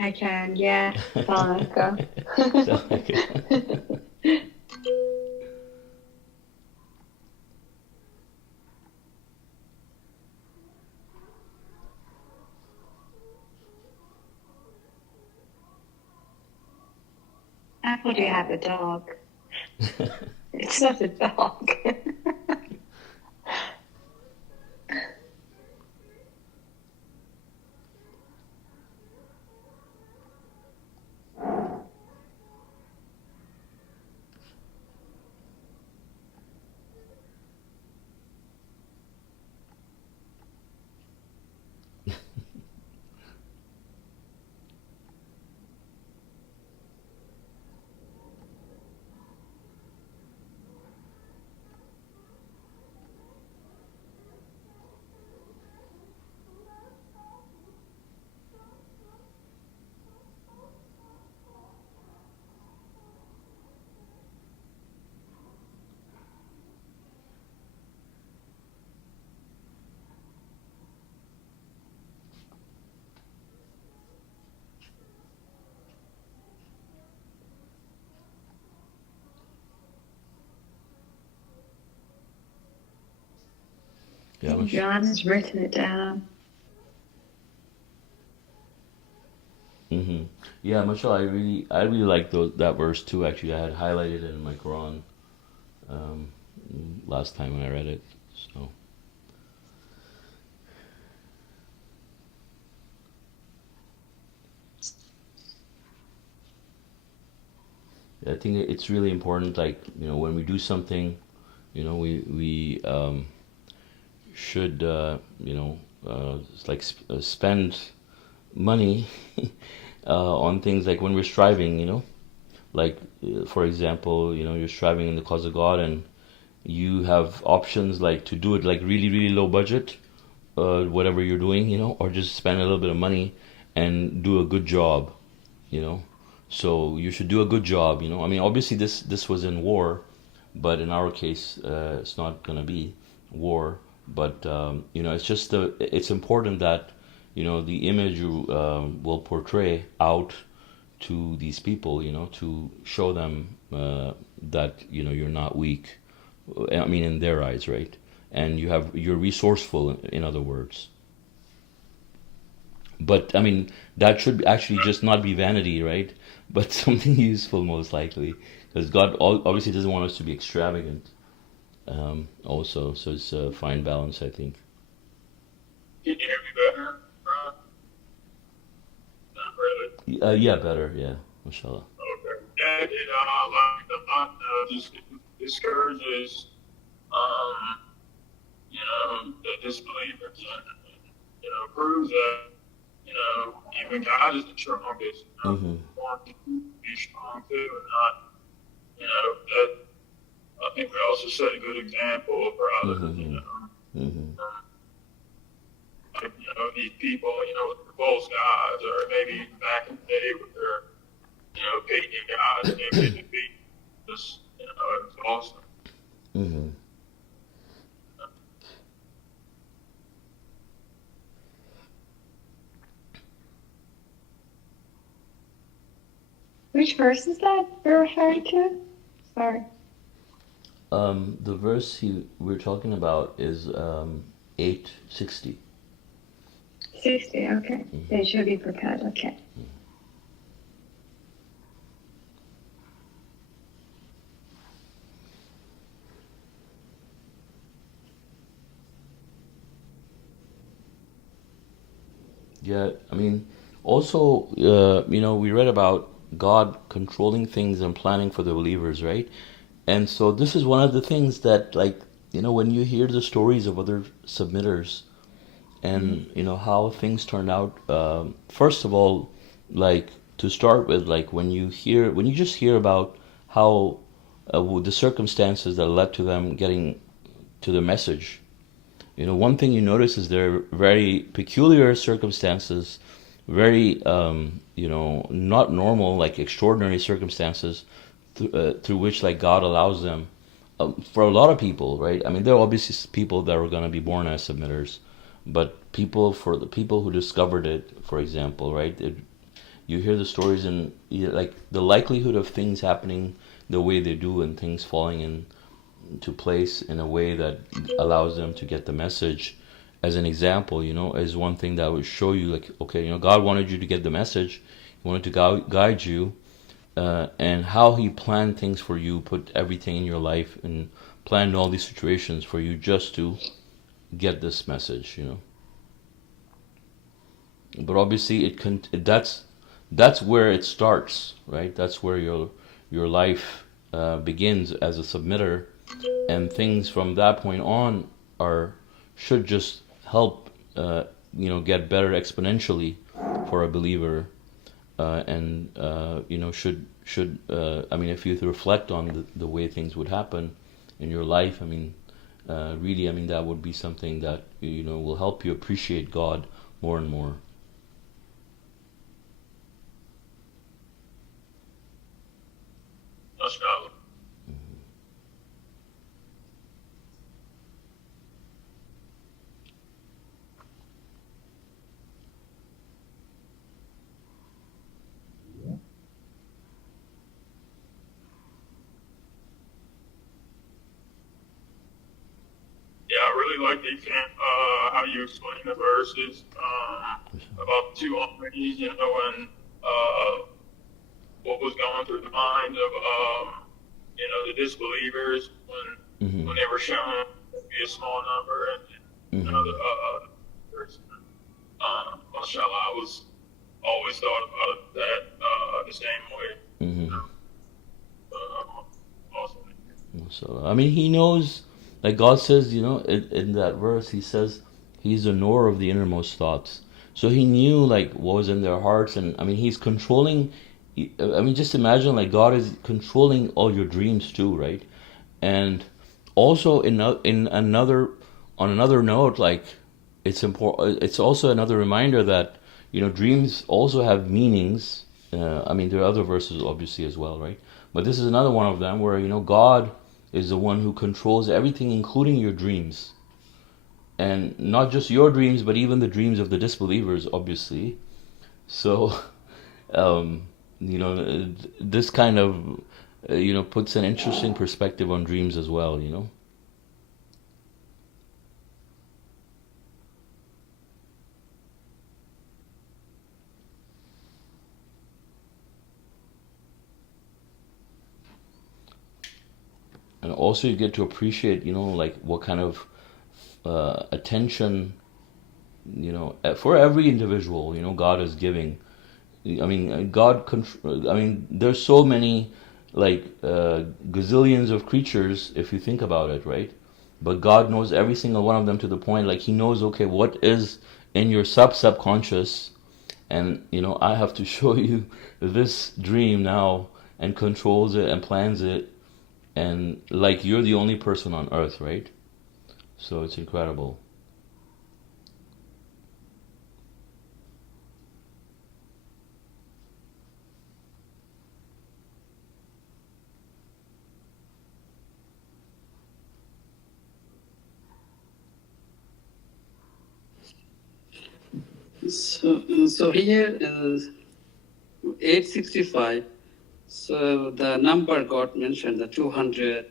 I can, yeah. Sound like I thought you had a dog. It's not a dog. Yeah, And John has written it down. mm-hmm. Yeah, mashallah, I really like that verse too. Actually, I had highlighted it in my Quran um, last time when I read it. So I think it's really important. Like, when we do something, we should spend money on things like when we're striving. Like for example, you're striving in the cause of God, and you have options like to do it like really really low budget, whatever you're doing, or just spend a little bit of money and do a good job, you know. So you should do a good job, I mean, obviously this was in war, but in our case, it's not gonna be war. But it's important that the image you will portray out to these people, to show them that you're not weak. I mean, in their eyes, right? And you're resourceful, in other words. But I mean, that should actually just not be vanity, right? But something useful, most likely, because God obviously doesn't want us to be extravagant. Also, so it's a fine balance, I think. Can you hear me better, Ron? Not really. Yeah, better. Yeah, mashallah. Okay. Yeah, like just discourages, um, the disbelievers, and proves that, even God is the strongest. Mm-hmm. Want to be strong too, and not, that. I think we also set a good example for others. Mm-hmm. Mm-hmm. Like, these people, with their false gods, or maybe back in the day with their, pagan gods, maybe they defeat this, it's awesome. Mm-hmm. Which verse is that you're referring to? Sorry. The verse we're talking about is 860. 60, okay. Mm-hmm. They should be prepared, okay. Yeah, I mean, also, we read about God controlling things and planning for the believers, right? And so this is one of the things that, like, when you hear the stories of other submitters and, how things turned out, first of all, like, to start with, like, when you just hear about how the circumstances that led to them getting to the message, one thing you notice is there are very peculiar circumstances, very, not normal, like extraordinary circumstances through which like God allows them. For a lot of people, right? I mean, there are obviously people that are going to be born as submitters, but for the people who discovered it, for example, right? You hear the stories and like the likelihood of things happening the way they do and things falling into place in a way that allows them to get the message. As an example, is one thing that would show you like, okay, God wanted you to get the message. He wanted to guide you, and how he planned things for you, put everything in your life and planned all these situations for you just to get this message, But obviously, that's where it starts, right? That's where your life begins as a submitter, and things from that point on should just help get better exponentially for a believer, and should I mean, if you reflect on the way things would happen in your life, I mean, really, I mean, that would be something that will help you appreciate God more and more. Let's go. Yeah, I really like the how you explain the verses about the two armies, you know, and what was going through the mind of you know, the disbelievers when they were shown to be a small number, and you know, the person. Mashallah, I was always thought about that the same way. You know? Awesome. So I mean, he knows, like God says, you know, in that verse, he says he's the knower of the innermost thoughts. So he knew like what was in their hearts, and I mean, he's controlling. I mean, just imagine like God is controlling all your dreams too, right? And also in another on another note, like it's important. It's also another reminder that you know dreams also have meanings. I mean, there are other verses obviously as well, right? But this is another one of them where you know God is the one who controls everything, including your dreams, and not just your dreams, but even the dreams of the disbelievers, obviously. So, you know, this kind of you know puts an interesting perspective on dreams as well. You know. And also you get to appreciate, you know, like what kind of attention, you know, for every individual, you know, God is giving. I mean, I mean, there's so many, like, gazillions of creatures if you think about it, right? But God knows every single one of them to the point, like, He knows, okay, what is in your subconscious, and, you know, I have to show you this dream now, and controls it and plans it, and like you're the only person on earth, right? So it's incredible. So here is 865. So the number got mentioned, the 200,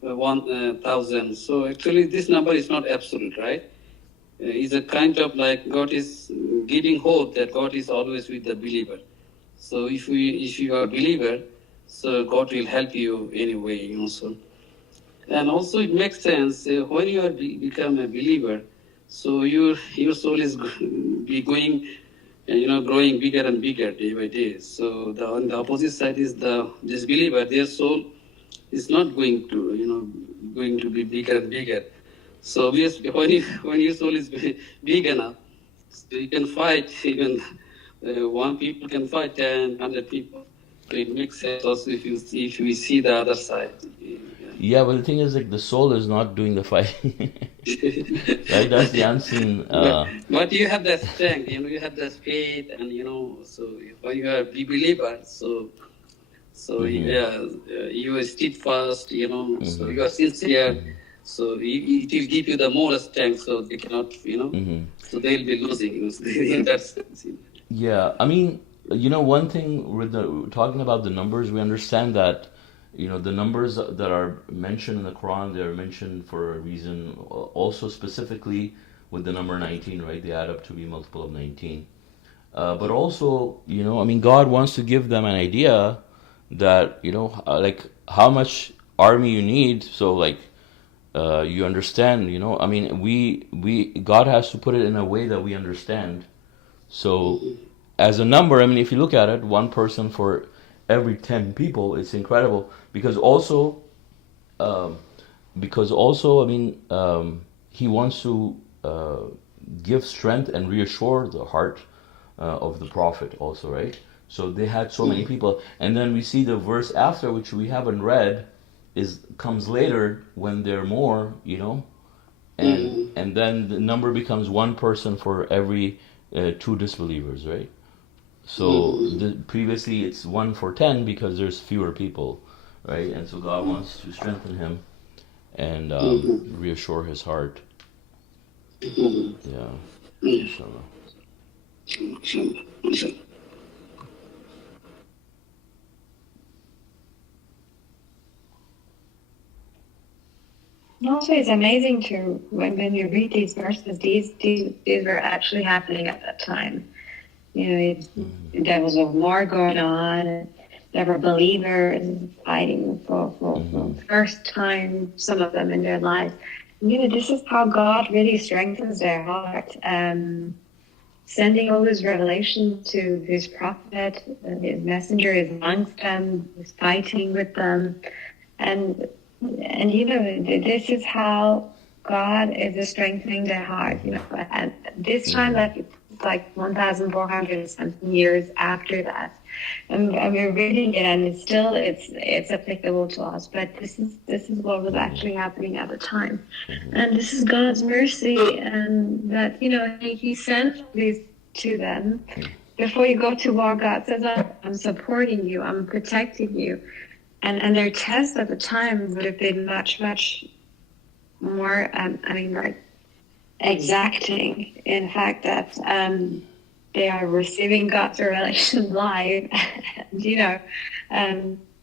1,000. So actually this number is not absolute, right? It's a kind of like God is giving hope that God is always with the believer. So if you are a believer, so God will help you anyway, you know. So, and also it makes sense when you are become a believer, so your soul is be going, you know, growing bigger and bigger day by day. So on the opposite side is the disbeliever. Their soul is not going to, you know, going to be bigger and bigger. So obviously, when your soul is big enough, so you can fight even one people can fight 10, 100 people. So it makes sense also if we see the other side. Yeah, but the thing is, like, the soul is not doing the fighting, right? That's the unseen. But you have that strength, you know, you have that faith, and you know, so when you are a believer, so yeah, you are steadfast, you know, so you are sincere, so it will give you the more strength, so they cannot, you know, so they'll be losing, you know, in that sense. Yeah, I mean, you know, one thing with talking about the numbers, we understand that, you know, the numbers that are mentioned in the Quran, they're mentioned for a reason. Also, specifically with the number 19, right? They add up to be multiple of 19. But also, you know, I mean, God wants to give them an idea that, you know, like how much army you need. So, like, you understand, you know, I mean, God has to put it in a way that we understand. So, as a number, I mean, if you look at it, one person for every 10 people, it's incredible. Because also, I mean, He wants to give strength and reassure the heart of the Prophet, also, right? So they had so many people, and then we see the verse after, which we haven't read, comes later when there are more, you know, and then the number becomes one person for every two disbelievers, right? So previously it's 1 for 10 because there's fewer people, right? And so God wants to strengthen him and reassure his heart. Yeah. Inshallah. Also, it's amazing to when you read these verses. These were actually happening at that time. There was a war going on. There were believers fighting for the first time, some of them in their lives. This is how God really strengthens their heart. Sending all his revelation to his prophet, his messenger is amongst them, is fighting with them. And this is how God is strengthening their heart. At this time, it's like 1,400 something years after that, and we're reading it, and it's applicable to us. But this is what was actually happening at the time, and this is God's mercy, and that He sent these to them. Before you go to war, God says, "I'm supporting you. I'm protecting you." And their tests at the time would have been much, much more, exacting. In fact, that they are receiving God's revelation live.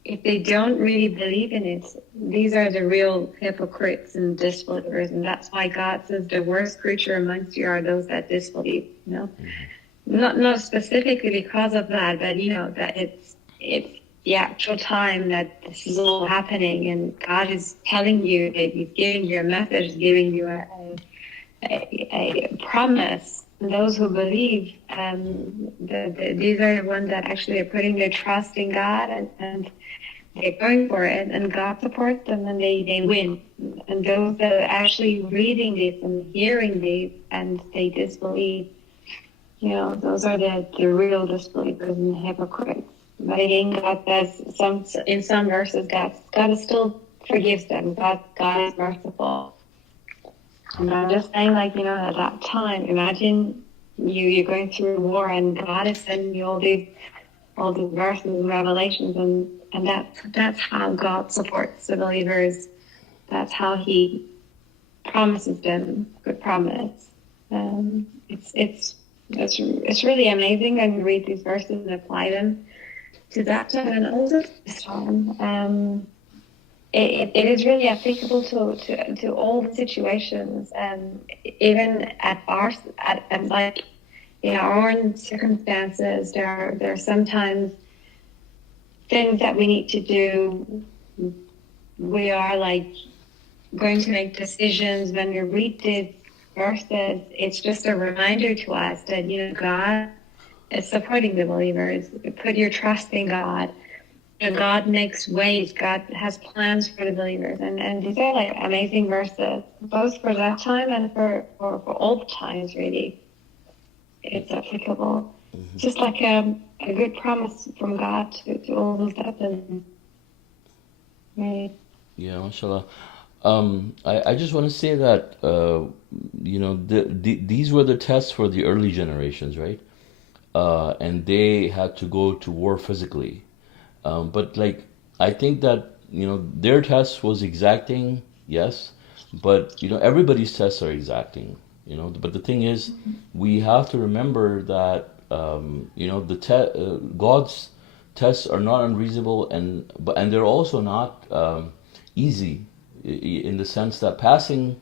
If they don't really believe in it, these are the real hypocrites and disbelievers. And that's why God says the worst creature amongst you are those that disbelieve. Not specifically because of that, but that it's the actual time that this is all happening, and God is telling you that He's giving you a message, giving you a promise. And those who believe, these are the ones that actually are putting their trust in God, and they're going for it, and God supports them, and they win. And those that are actually reading this and hearing this, and they disbelieve, those are the real disbelievers and hypocrites. But again, God says in some verses, God still forgives them. God is merciful. And I'm just saying, at that time, imagine you're going through a war, and God is sending you all these verses and revelations, and that's how God supports the believers. That's how He promises them good promise. It's really amazing when you read these verses and apply them to that time, and also to this time. It is really applicable to all the situations, even at in our own circumstances. There are sometimes things that we need to do. We are going to make decisions. When we read these verses, it's just a reminder to us that God is supporting the believers. Put your trust in God. God makes ways. God has plans for the believers, and these are amazing verses, both for that time and for all the times. Really, it's applicable. Just like a good promise from God to all those that believe. Right. Yeah, mashallah. I just want to say that these were the tests for the early generations, right? And they had to go to war physically. But I think that their test was exacting, yes, but everybody's tests are exacting. But the thing is, we have to remember that God's tests are not unreasonable, and they're also not easy, in the sense that passing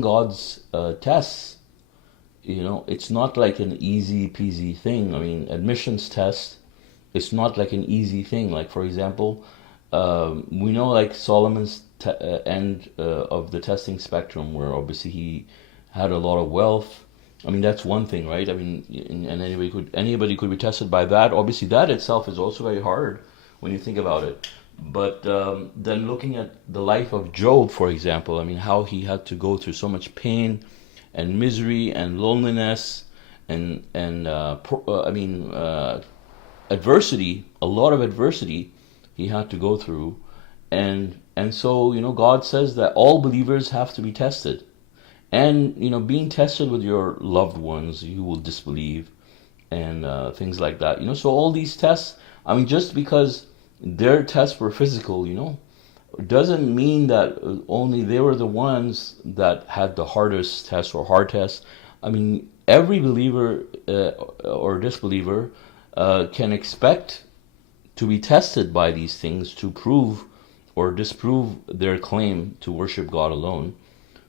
God's tests, it's not like an easy peasy thing. I mean, admissions test, it's not like an easy thing. Like, for example, we know Solomon's end of the testing spectrum, where obviously he had a lot of wealth. I mean, that's one thing, right? I mean, and anybody could be tested by that. Obviously, that itself is also very hard when you think about it. But then looking at the life of Job, for example, I mean, how he had to go through so much pain and misery and loneliness and adversity, a lot of adversity he had to go through. And so, God says that all believers have to be tested. And, being tested with your loved ones, you will disbelieve, and things like that. So all these tests, I mean, just because their tests were physical, doesn't mean that only they were the ones that had the hardest tests or hard tests. I mean, every believer or disbeliever can expect to be tested by these things to prove or disprove their claim to worship God alone.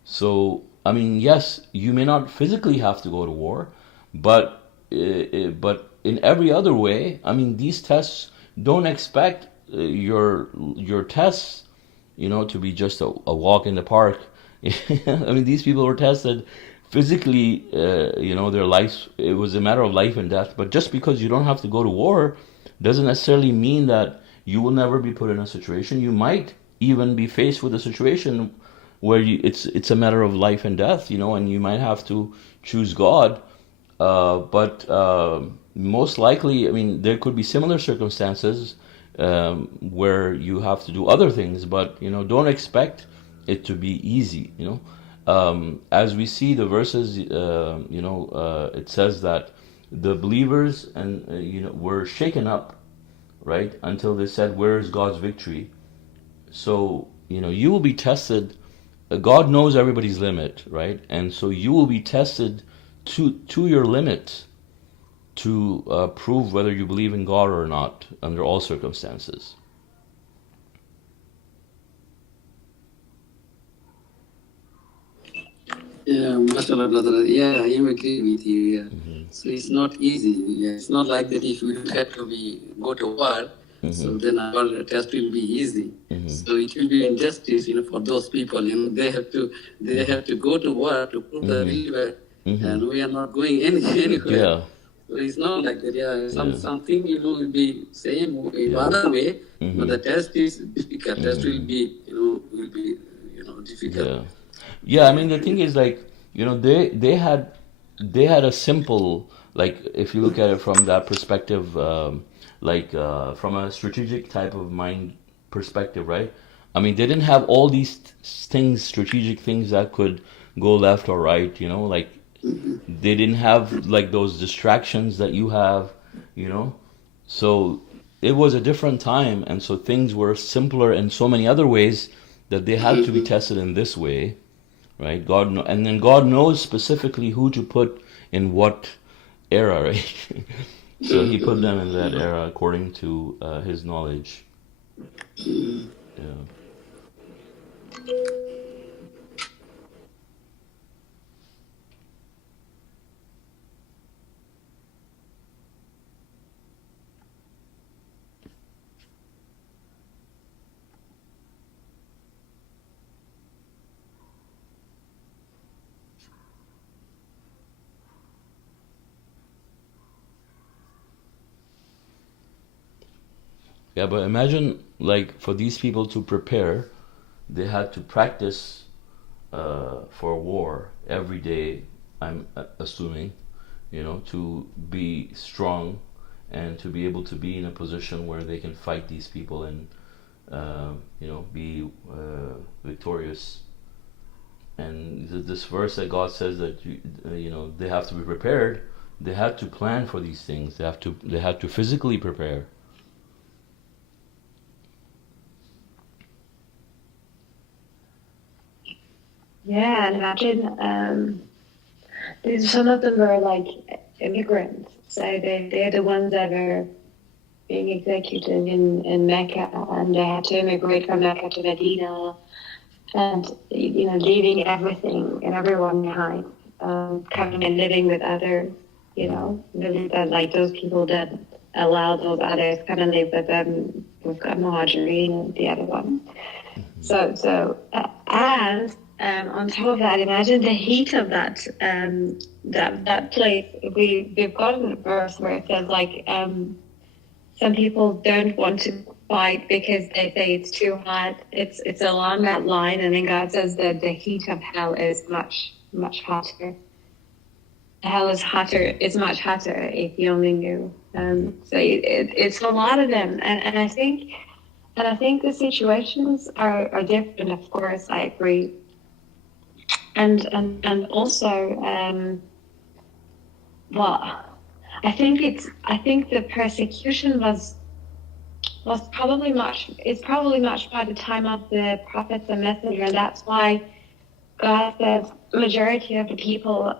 So, I mean, yes, you may not physically have to go to war, but in every other way, I mean, these tests, don't expect your tests, to be just a walk in the park. I mean, these people were tested physically, their lives, it was a matter of life and death. But just because you don't have to go to war doesn't necessarily mean that you will never be put in a situation. You might even be faced with a situation where it's a matter of life and death, and you might have to choose God. But most likely, I mean, there could be similar circumstances where you have to do other things, but don't expect it to be easy. As we see the verses, it says that the believers and were shaken up, right, until they said, "Where is God's victory?" So you will be tested. God knows everybody's limit, right, and so you will be tested to your limit to prove whether you believe in God or not under all circumstances. Yeah, mashallah, brother. Yeah, I am agree with you. Yeah. So it's not easy. Yeah. It's not like that if we don't have to go to war, so then our test will be easy. So it will be injustice, for those people. They have to go to war to prove the believer, and we are not going anywhere. Yeah. So it's not like that. Yeah, something will be same in other way, but the test is difficult. Test will be difficult. Yeah. Yeah, I mean, the thing is, like, they had a simple, like, if you look at it from that perspective, from a strategic type of mind perspective, right? I mean, they didn't have all these things, strategic things that could go left or right, like they didn't have like those distractions that you have, so it was a different time, and so things were simpler in so many other ways that they had to be tested in this way, right? And then God knows specifically who to put in what era, right? So He put them in that era according to His knowledge. Yeah. Yeah, but imagine, like, for these people to prepare, they had to practice for war every day, I'm assuming, to be strong and to be able to be in a position where they can fight these people and, be victorious. And this verse that God says that they have to be prepared. They had to plan for these things. They had to physically prepare. Yeah, and imagine some of them were like immigrants, so they're the ones that are being executed in Mecca, and they had to immigrate from Mecca to Medina, and leaving everything and everyone behind, coming and living with others, living that, like, those people that allow those others come and live with them. We've got Marjorie and the other one. And on top of that, imagine the heat of that place. We've got a verse where it says, like, some people don't want to fight because they say it's too hot. It's along that line, and then God says that the heat of hell is much, much hotter. Hell is hotter. It's much hotter if you only knew. So it's a lot of them, and I think the situations are different. Of course, I agree. And also, well, I think the persecution was probably much. It's probably much by the time of the prophets and messenger, and that's why God says majority of the people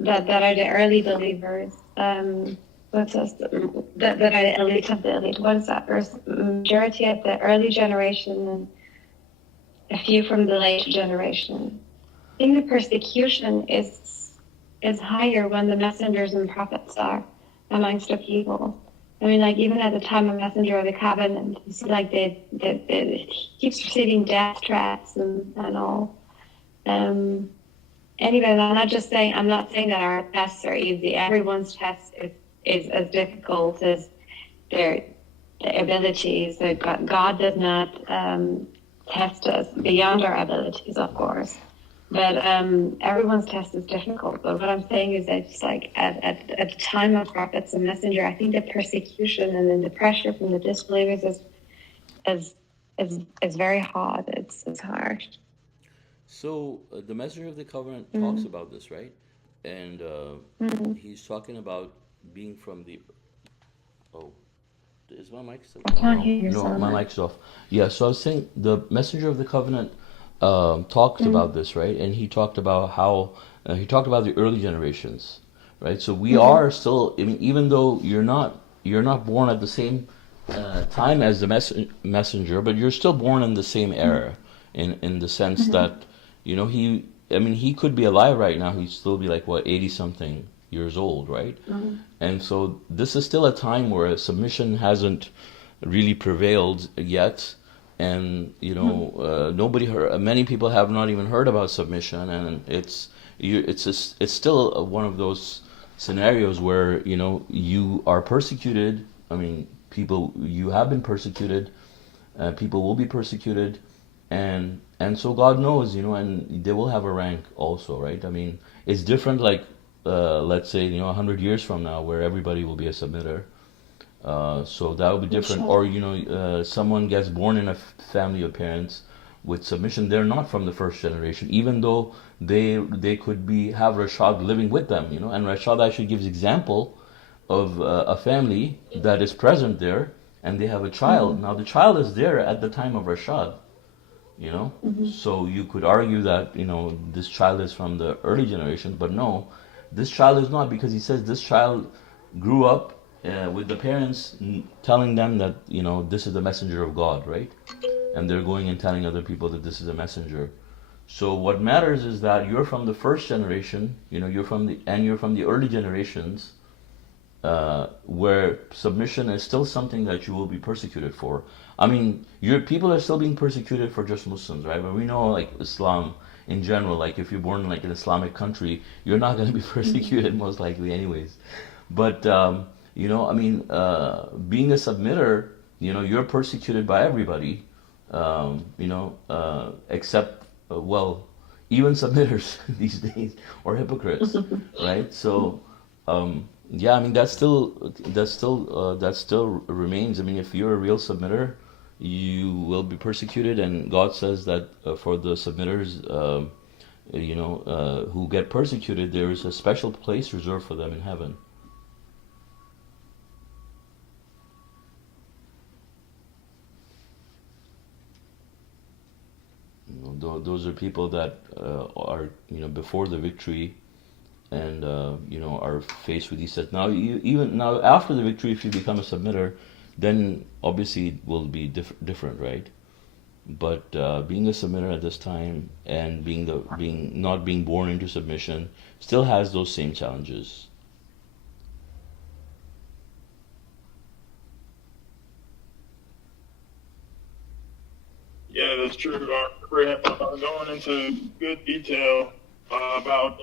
that are the early believers, what says that are the elite of the elite. What is that verse? Majority of the early generation a few from the later generation. I think the persecution is higher when the messengers and prophets are amongst the people. I mean, like even at the time of messenger of the covenant, you see, like they keeps receiving death threats and all. Anyway, I'm not saying that our tests are easy. Everyone's test is as difficult as their abilities. So God does not test us beyond our abilities, of course. But everyone's test is difficult. But what I'm saying is that it's like at the time of prophets and messenger, I think the persecution and then the pressure from the disbelievers is very hard. It's harsh. So the messenger of the covenant talks about this, right? And he's talking about being from the. Oh, is my mic still? I Oh can't no, hear you, no, my Suleman. mic's off. Yeah, so I was saying the messenger of the covenant talked about this, right? And he talked about how he talked about the early generations, right? So we are still, I mean, even though you're not born at the same time as the messenger, but you're still born in the same era, in the sense that I mean, he could be alive right now. He'd still be like what 80 something years old, right? And so this is still a time where submission hasn't really prevailed yet, and nobody heard. Many people have not even heard about submission, and it's still one of those scenarios where you are persecuted. I mean, you have been persecuted, people will be persecuted, and so God knows, and they will have a rank also, right? I mean, it's different, like let's say 100 years from now, where everybody will be a submitter. So that would be different. Or someone gets born in a family of parents with submission. They're not from the first generation, even though they could have Rashad living with them. And Rashad actually gives example of a family that is present there, and they have a child. Now the child is there at the time of Rashad. So you could argue that this child is from the early generations, but no, this child is not, because he says this child grew up with the parents telling them that this is the messenger of God, right? And they're going and telling other people that this is a messenger. So what matters is that you're from the first generation, you're from the early generations, where submission is still something that you will be persecuted for. I mean, your people are still being persecuted for just Muslims, right? But we know, like, Islam in general, like if you're born in like an Islamic country, you're not going to be persecuted most likely, anyways. But I mean, being a submitter, you're persecuted by everybody, except well, even submitters these days, or hypocrites, right? So. Yeah, I mean that still remains. I mean, if you're a real submitter, you will be persecuted, and God says that for the submitters, who get persecuted, there is a special place reserved for them in heaven. Those are people that are before the victory, and are faced with these sets. Now, even now after the victory, if you become a submitter, then obviously it will be different, right? But being a submitter at this time, and not being born into submission, still has those same challenges. Yeah, that's true. We're going into good detail about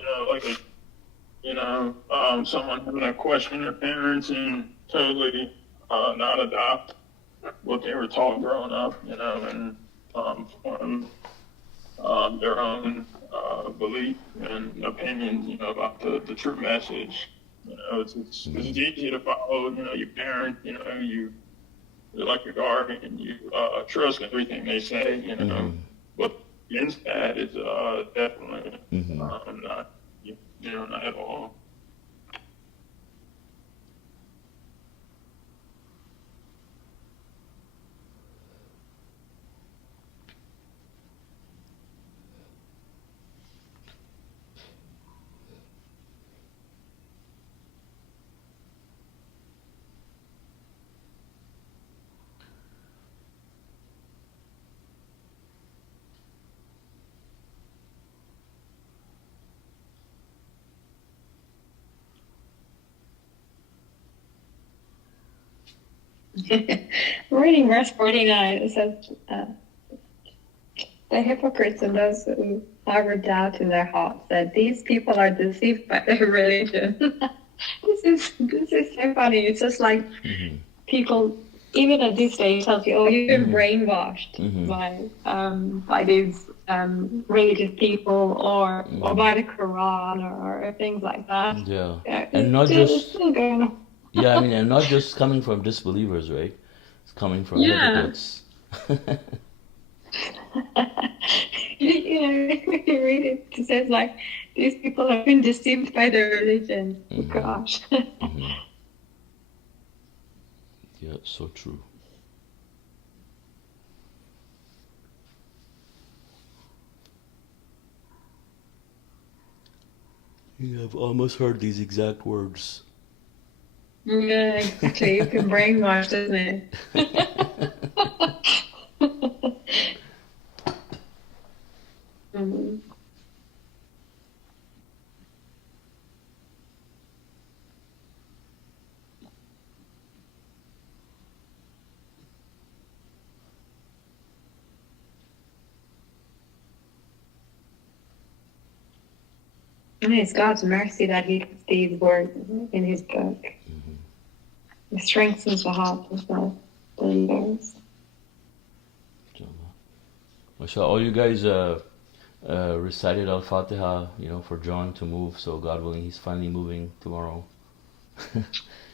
someone having to question their parents and totally not adopt what they were taught growing up, and form their own belief and opinions, about the true message. It's easy to follow, your parent, you're like your guardian, you trust everything they say, but against that is definitely not, not at all. Reading verse 49, it says, the hypocrites and those who harbor doubt in their hearts, that these people are deceived by their religion. This is so funny. It's just like people, even at this stage, tells you, oh, you've been brainwashed by these religious people or by the Quran or things like that. Yeah. Yeah, And not it's just still going on. yeah, I mean, and not just coming from disbelievers, right? It's coming from Yeah. hypocrites. You know, when you read it, it says like these people have been deceived by their religion. Gosh. Yeah, so true. Yeah, I've almost heard these exact words. Yeah, exactly. You've been brainwashed, isn't it? And it's God's mercy that He puts these words in His book. It strengthens the heart of the believers. Mashallah, all you guys recited Al-Fatiha, for John to move, so God willing, he's finally moving tomorrow.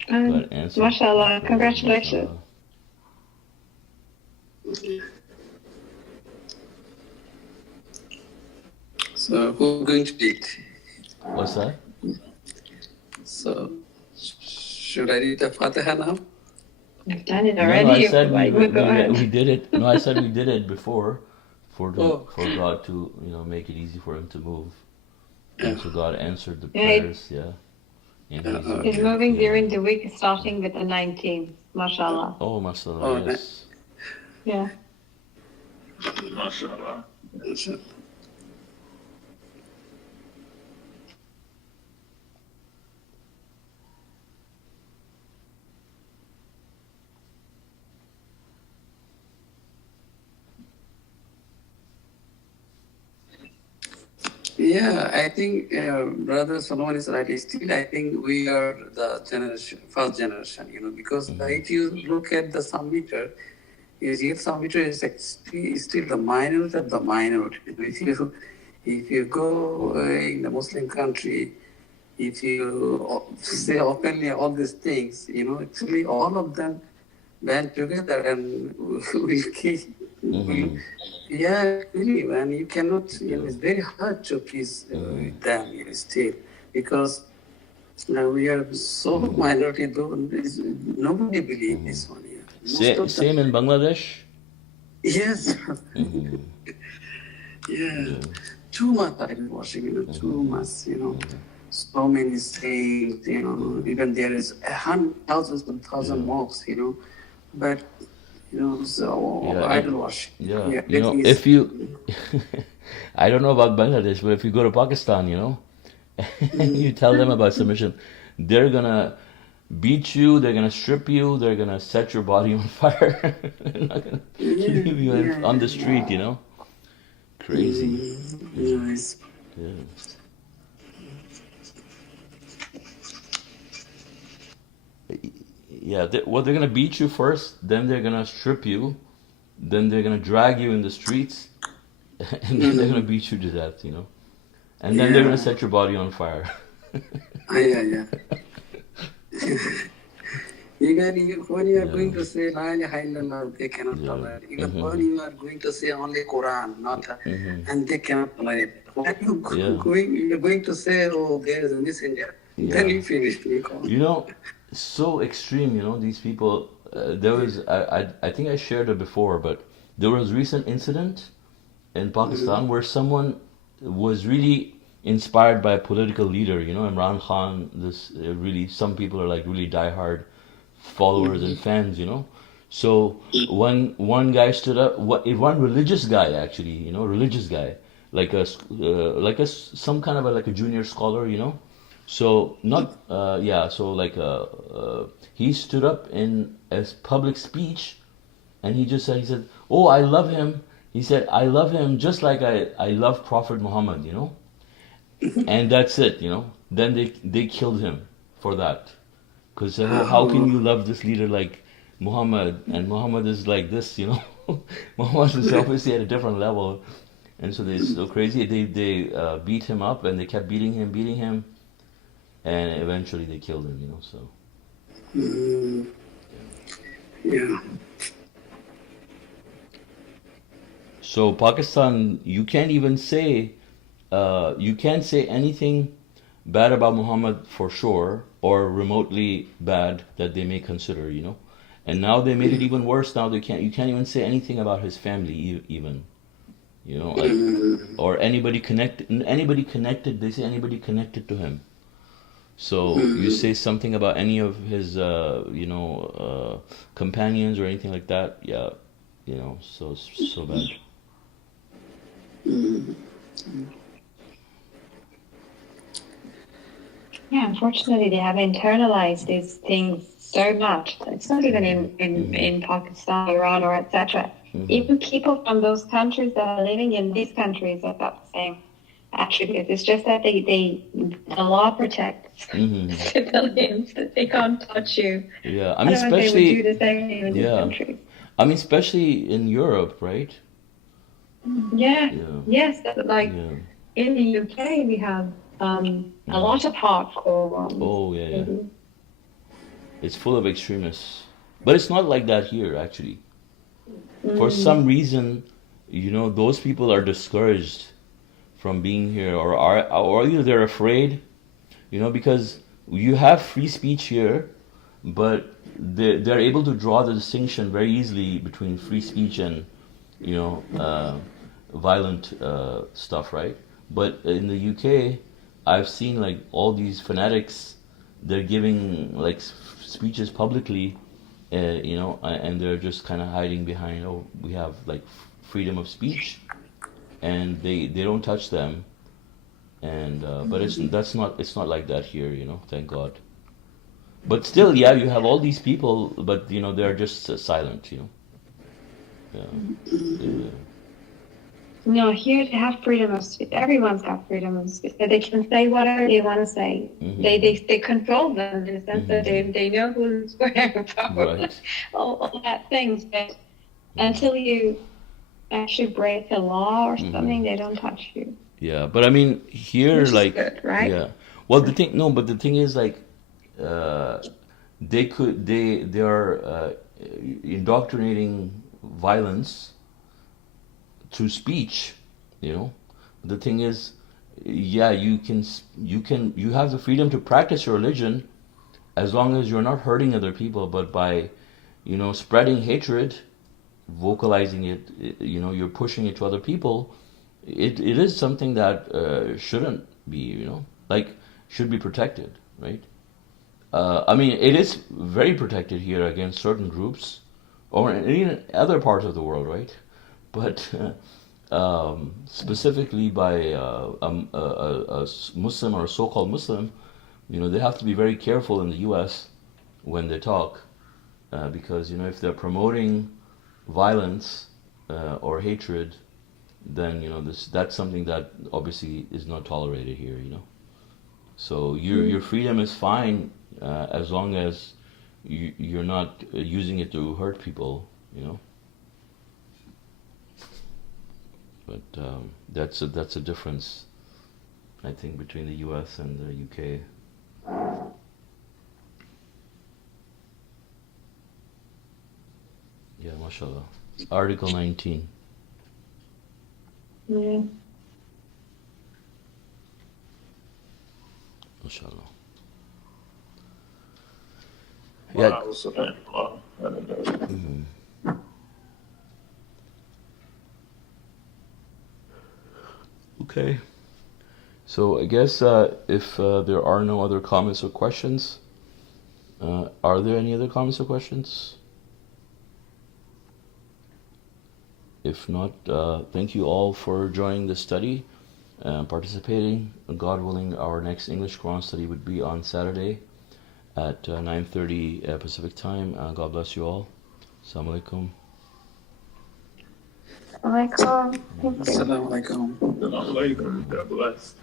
Mashallah, congratulations. So who's going to read? What's that? So should I read the Fatiha now? You've done it already. No, I said we did it. No, I said we did it before for God to make it easy for him to move. And so God answered the prayers, He's moving during the week starting with the 19th. Mashallah. Oh, mashallah, yes. Yeah. MashaAllah. Yeah, I think Brother Suleman is right. Still, I think we are the first generation, because if you look at the submitter, is still the minority of the minority. If you go in the Muslim country, if you say openly all these things, actually all of them band together and will keep. Yeah, really, man. You cannot. It's very hard to peace with them still, because we are so minority. Nobody believes this one. Same in Bangladesh. Yes. Yeah. Too much I've watching. Too much. So many things. Even there is thousands and thousands mosques. But. So idol worship. Yeah. If you, I don't know about Bangladesh, but if you go to Pakistan, and you tell them about submission, they're gonna beat you, they're gonna strip you, they're gonna set your body on fire. They're not gonna leave you on the street, Crazy. Yes. Yeah. Yeah, they're gonna beat you first, then they're gonna strip you, then they're gonna drag you in the streets, and then they're gonna beat you to death, and then they're gonna set your body on fire. Yeah. When you are going to say La ilaha illallah, they cannot tolerate. Even when you are going to say only Quran, and they cannot tolerate. When you're going to say, oh, there is a messenger, then you finish. So extreme, these people. There was, I think I shared it before, but there was a recent incident in Pakistan where someone was really inspired by a political leader, Imran Khan. Some people are like really diehard followers and fans, So when one guy stood up, one religious guy actually, religious guy, some kind of like a junior scholar, So not so like he stood up in a public speech, and he said, "Oh, I love him." He said, "I love him just like I love Prophet Muhammad," and that's it, Then they killed him for that, because how can you love this leader like Muhammad, and Muhammad is like this. Muhammad is obviously at a different level, and so they're so crazy. They beat him up, and they kept beating him, and eventually they killed him. So Yeah. so Pakistan, you can't even say you can't say anything bad about Muhammad for sure, or remotely bad that they may consider. And now they made it even worse. Now you can't even say anything about his family even. Like, or anybody connected. They say anybody connected to him. So you say something about any of his companions or anything like that, yeah, so bad. Yeah, unfortunately, they have internalized these things so much. It's not even in Pakistan, Iran, or etc. Even people from those countries that are living in these countries have got the same attributes. It's just that the law protects civilians, that they can't touch you. Yeah, I mean, Otherwise, they would do especially, the same thing in these yeah, countries. I mean, especially in Europe, right? Yeah, Yeah, yes, like yeah. in the UK, we have a lot of hardcore ones. Oh, yeah. It's full of extremists. But it's not like that here, actually. For some reason, those people are discouraged from being here, or either they're afraid, because you have free speech here, but they're able to draw the distinction very easily between free speech and, violent stuff, right? But in the UK, I've seen like all these fanatics, they're giving like speeches publicly, and they're just kind of hiding behind, oh, we have like freedom of speech, and they don't touch them, and but it's not like that here, thank God. But still, yeah, you have all these people, but they're just silent. Yeah. Yeah. No, here they have freedom of speech. Everyone's got freedom of speech. They can say whatever they want to say. They control them in the sense that they know who's where, Right. all that things. But until you actually break a law or something, they don't touch you. Yeah, but I mean here, Which is like, good, right? yeah. Well, but the thing is, like, they are indoctrinating violence through speech. The thing is, yeah, you have the freedom to practice your religion as long as you're not hurting other people, but by spreading hatred, vocalizing it, you're pushing it to other people. It is something that shouldn't be, like, should be protected, right? I mean, it is very protected here against certain groups, or in even other parts of the world, right? But specifically by a Muslim or a so-called Muslim, they have to be very careful in the U.S. when they talk, because if they're promoting violence or hatred, then that's something that obviously is not tolerated here. So your freedom is fine as long as you're not using it to hurt people. But that's a difference, I think, between the U.S. and the U.K. Yeah, mashallah. Article 19. Yeah. Mashallah. Wow, subhanallah. I didn't know that. Okay. So I guess if there are no other comments or questions, are there any other comments or questions? If not, thank you all for joining the study. participating. God willing, our next English Quran study would be on Saturday at 9:30 Pacific time. God bless you all. Assalamu alaikum. Alaikum. Thank you. Assalamu alaikum. God bless.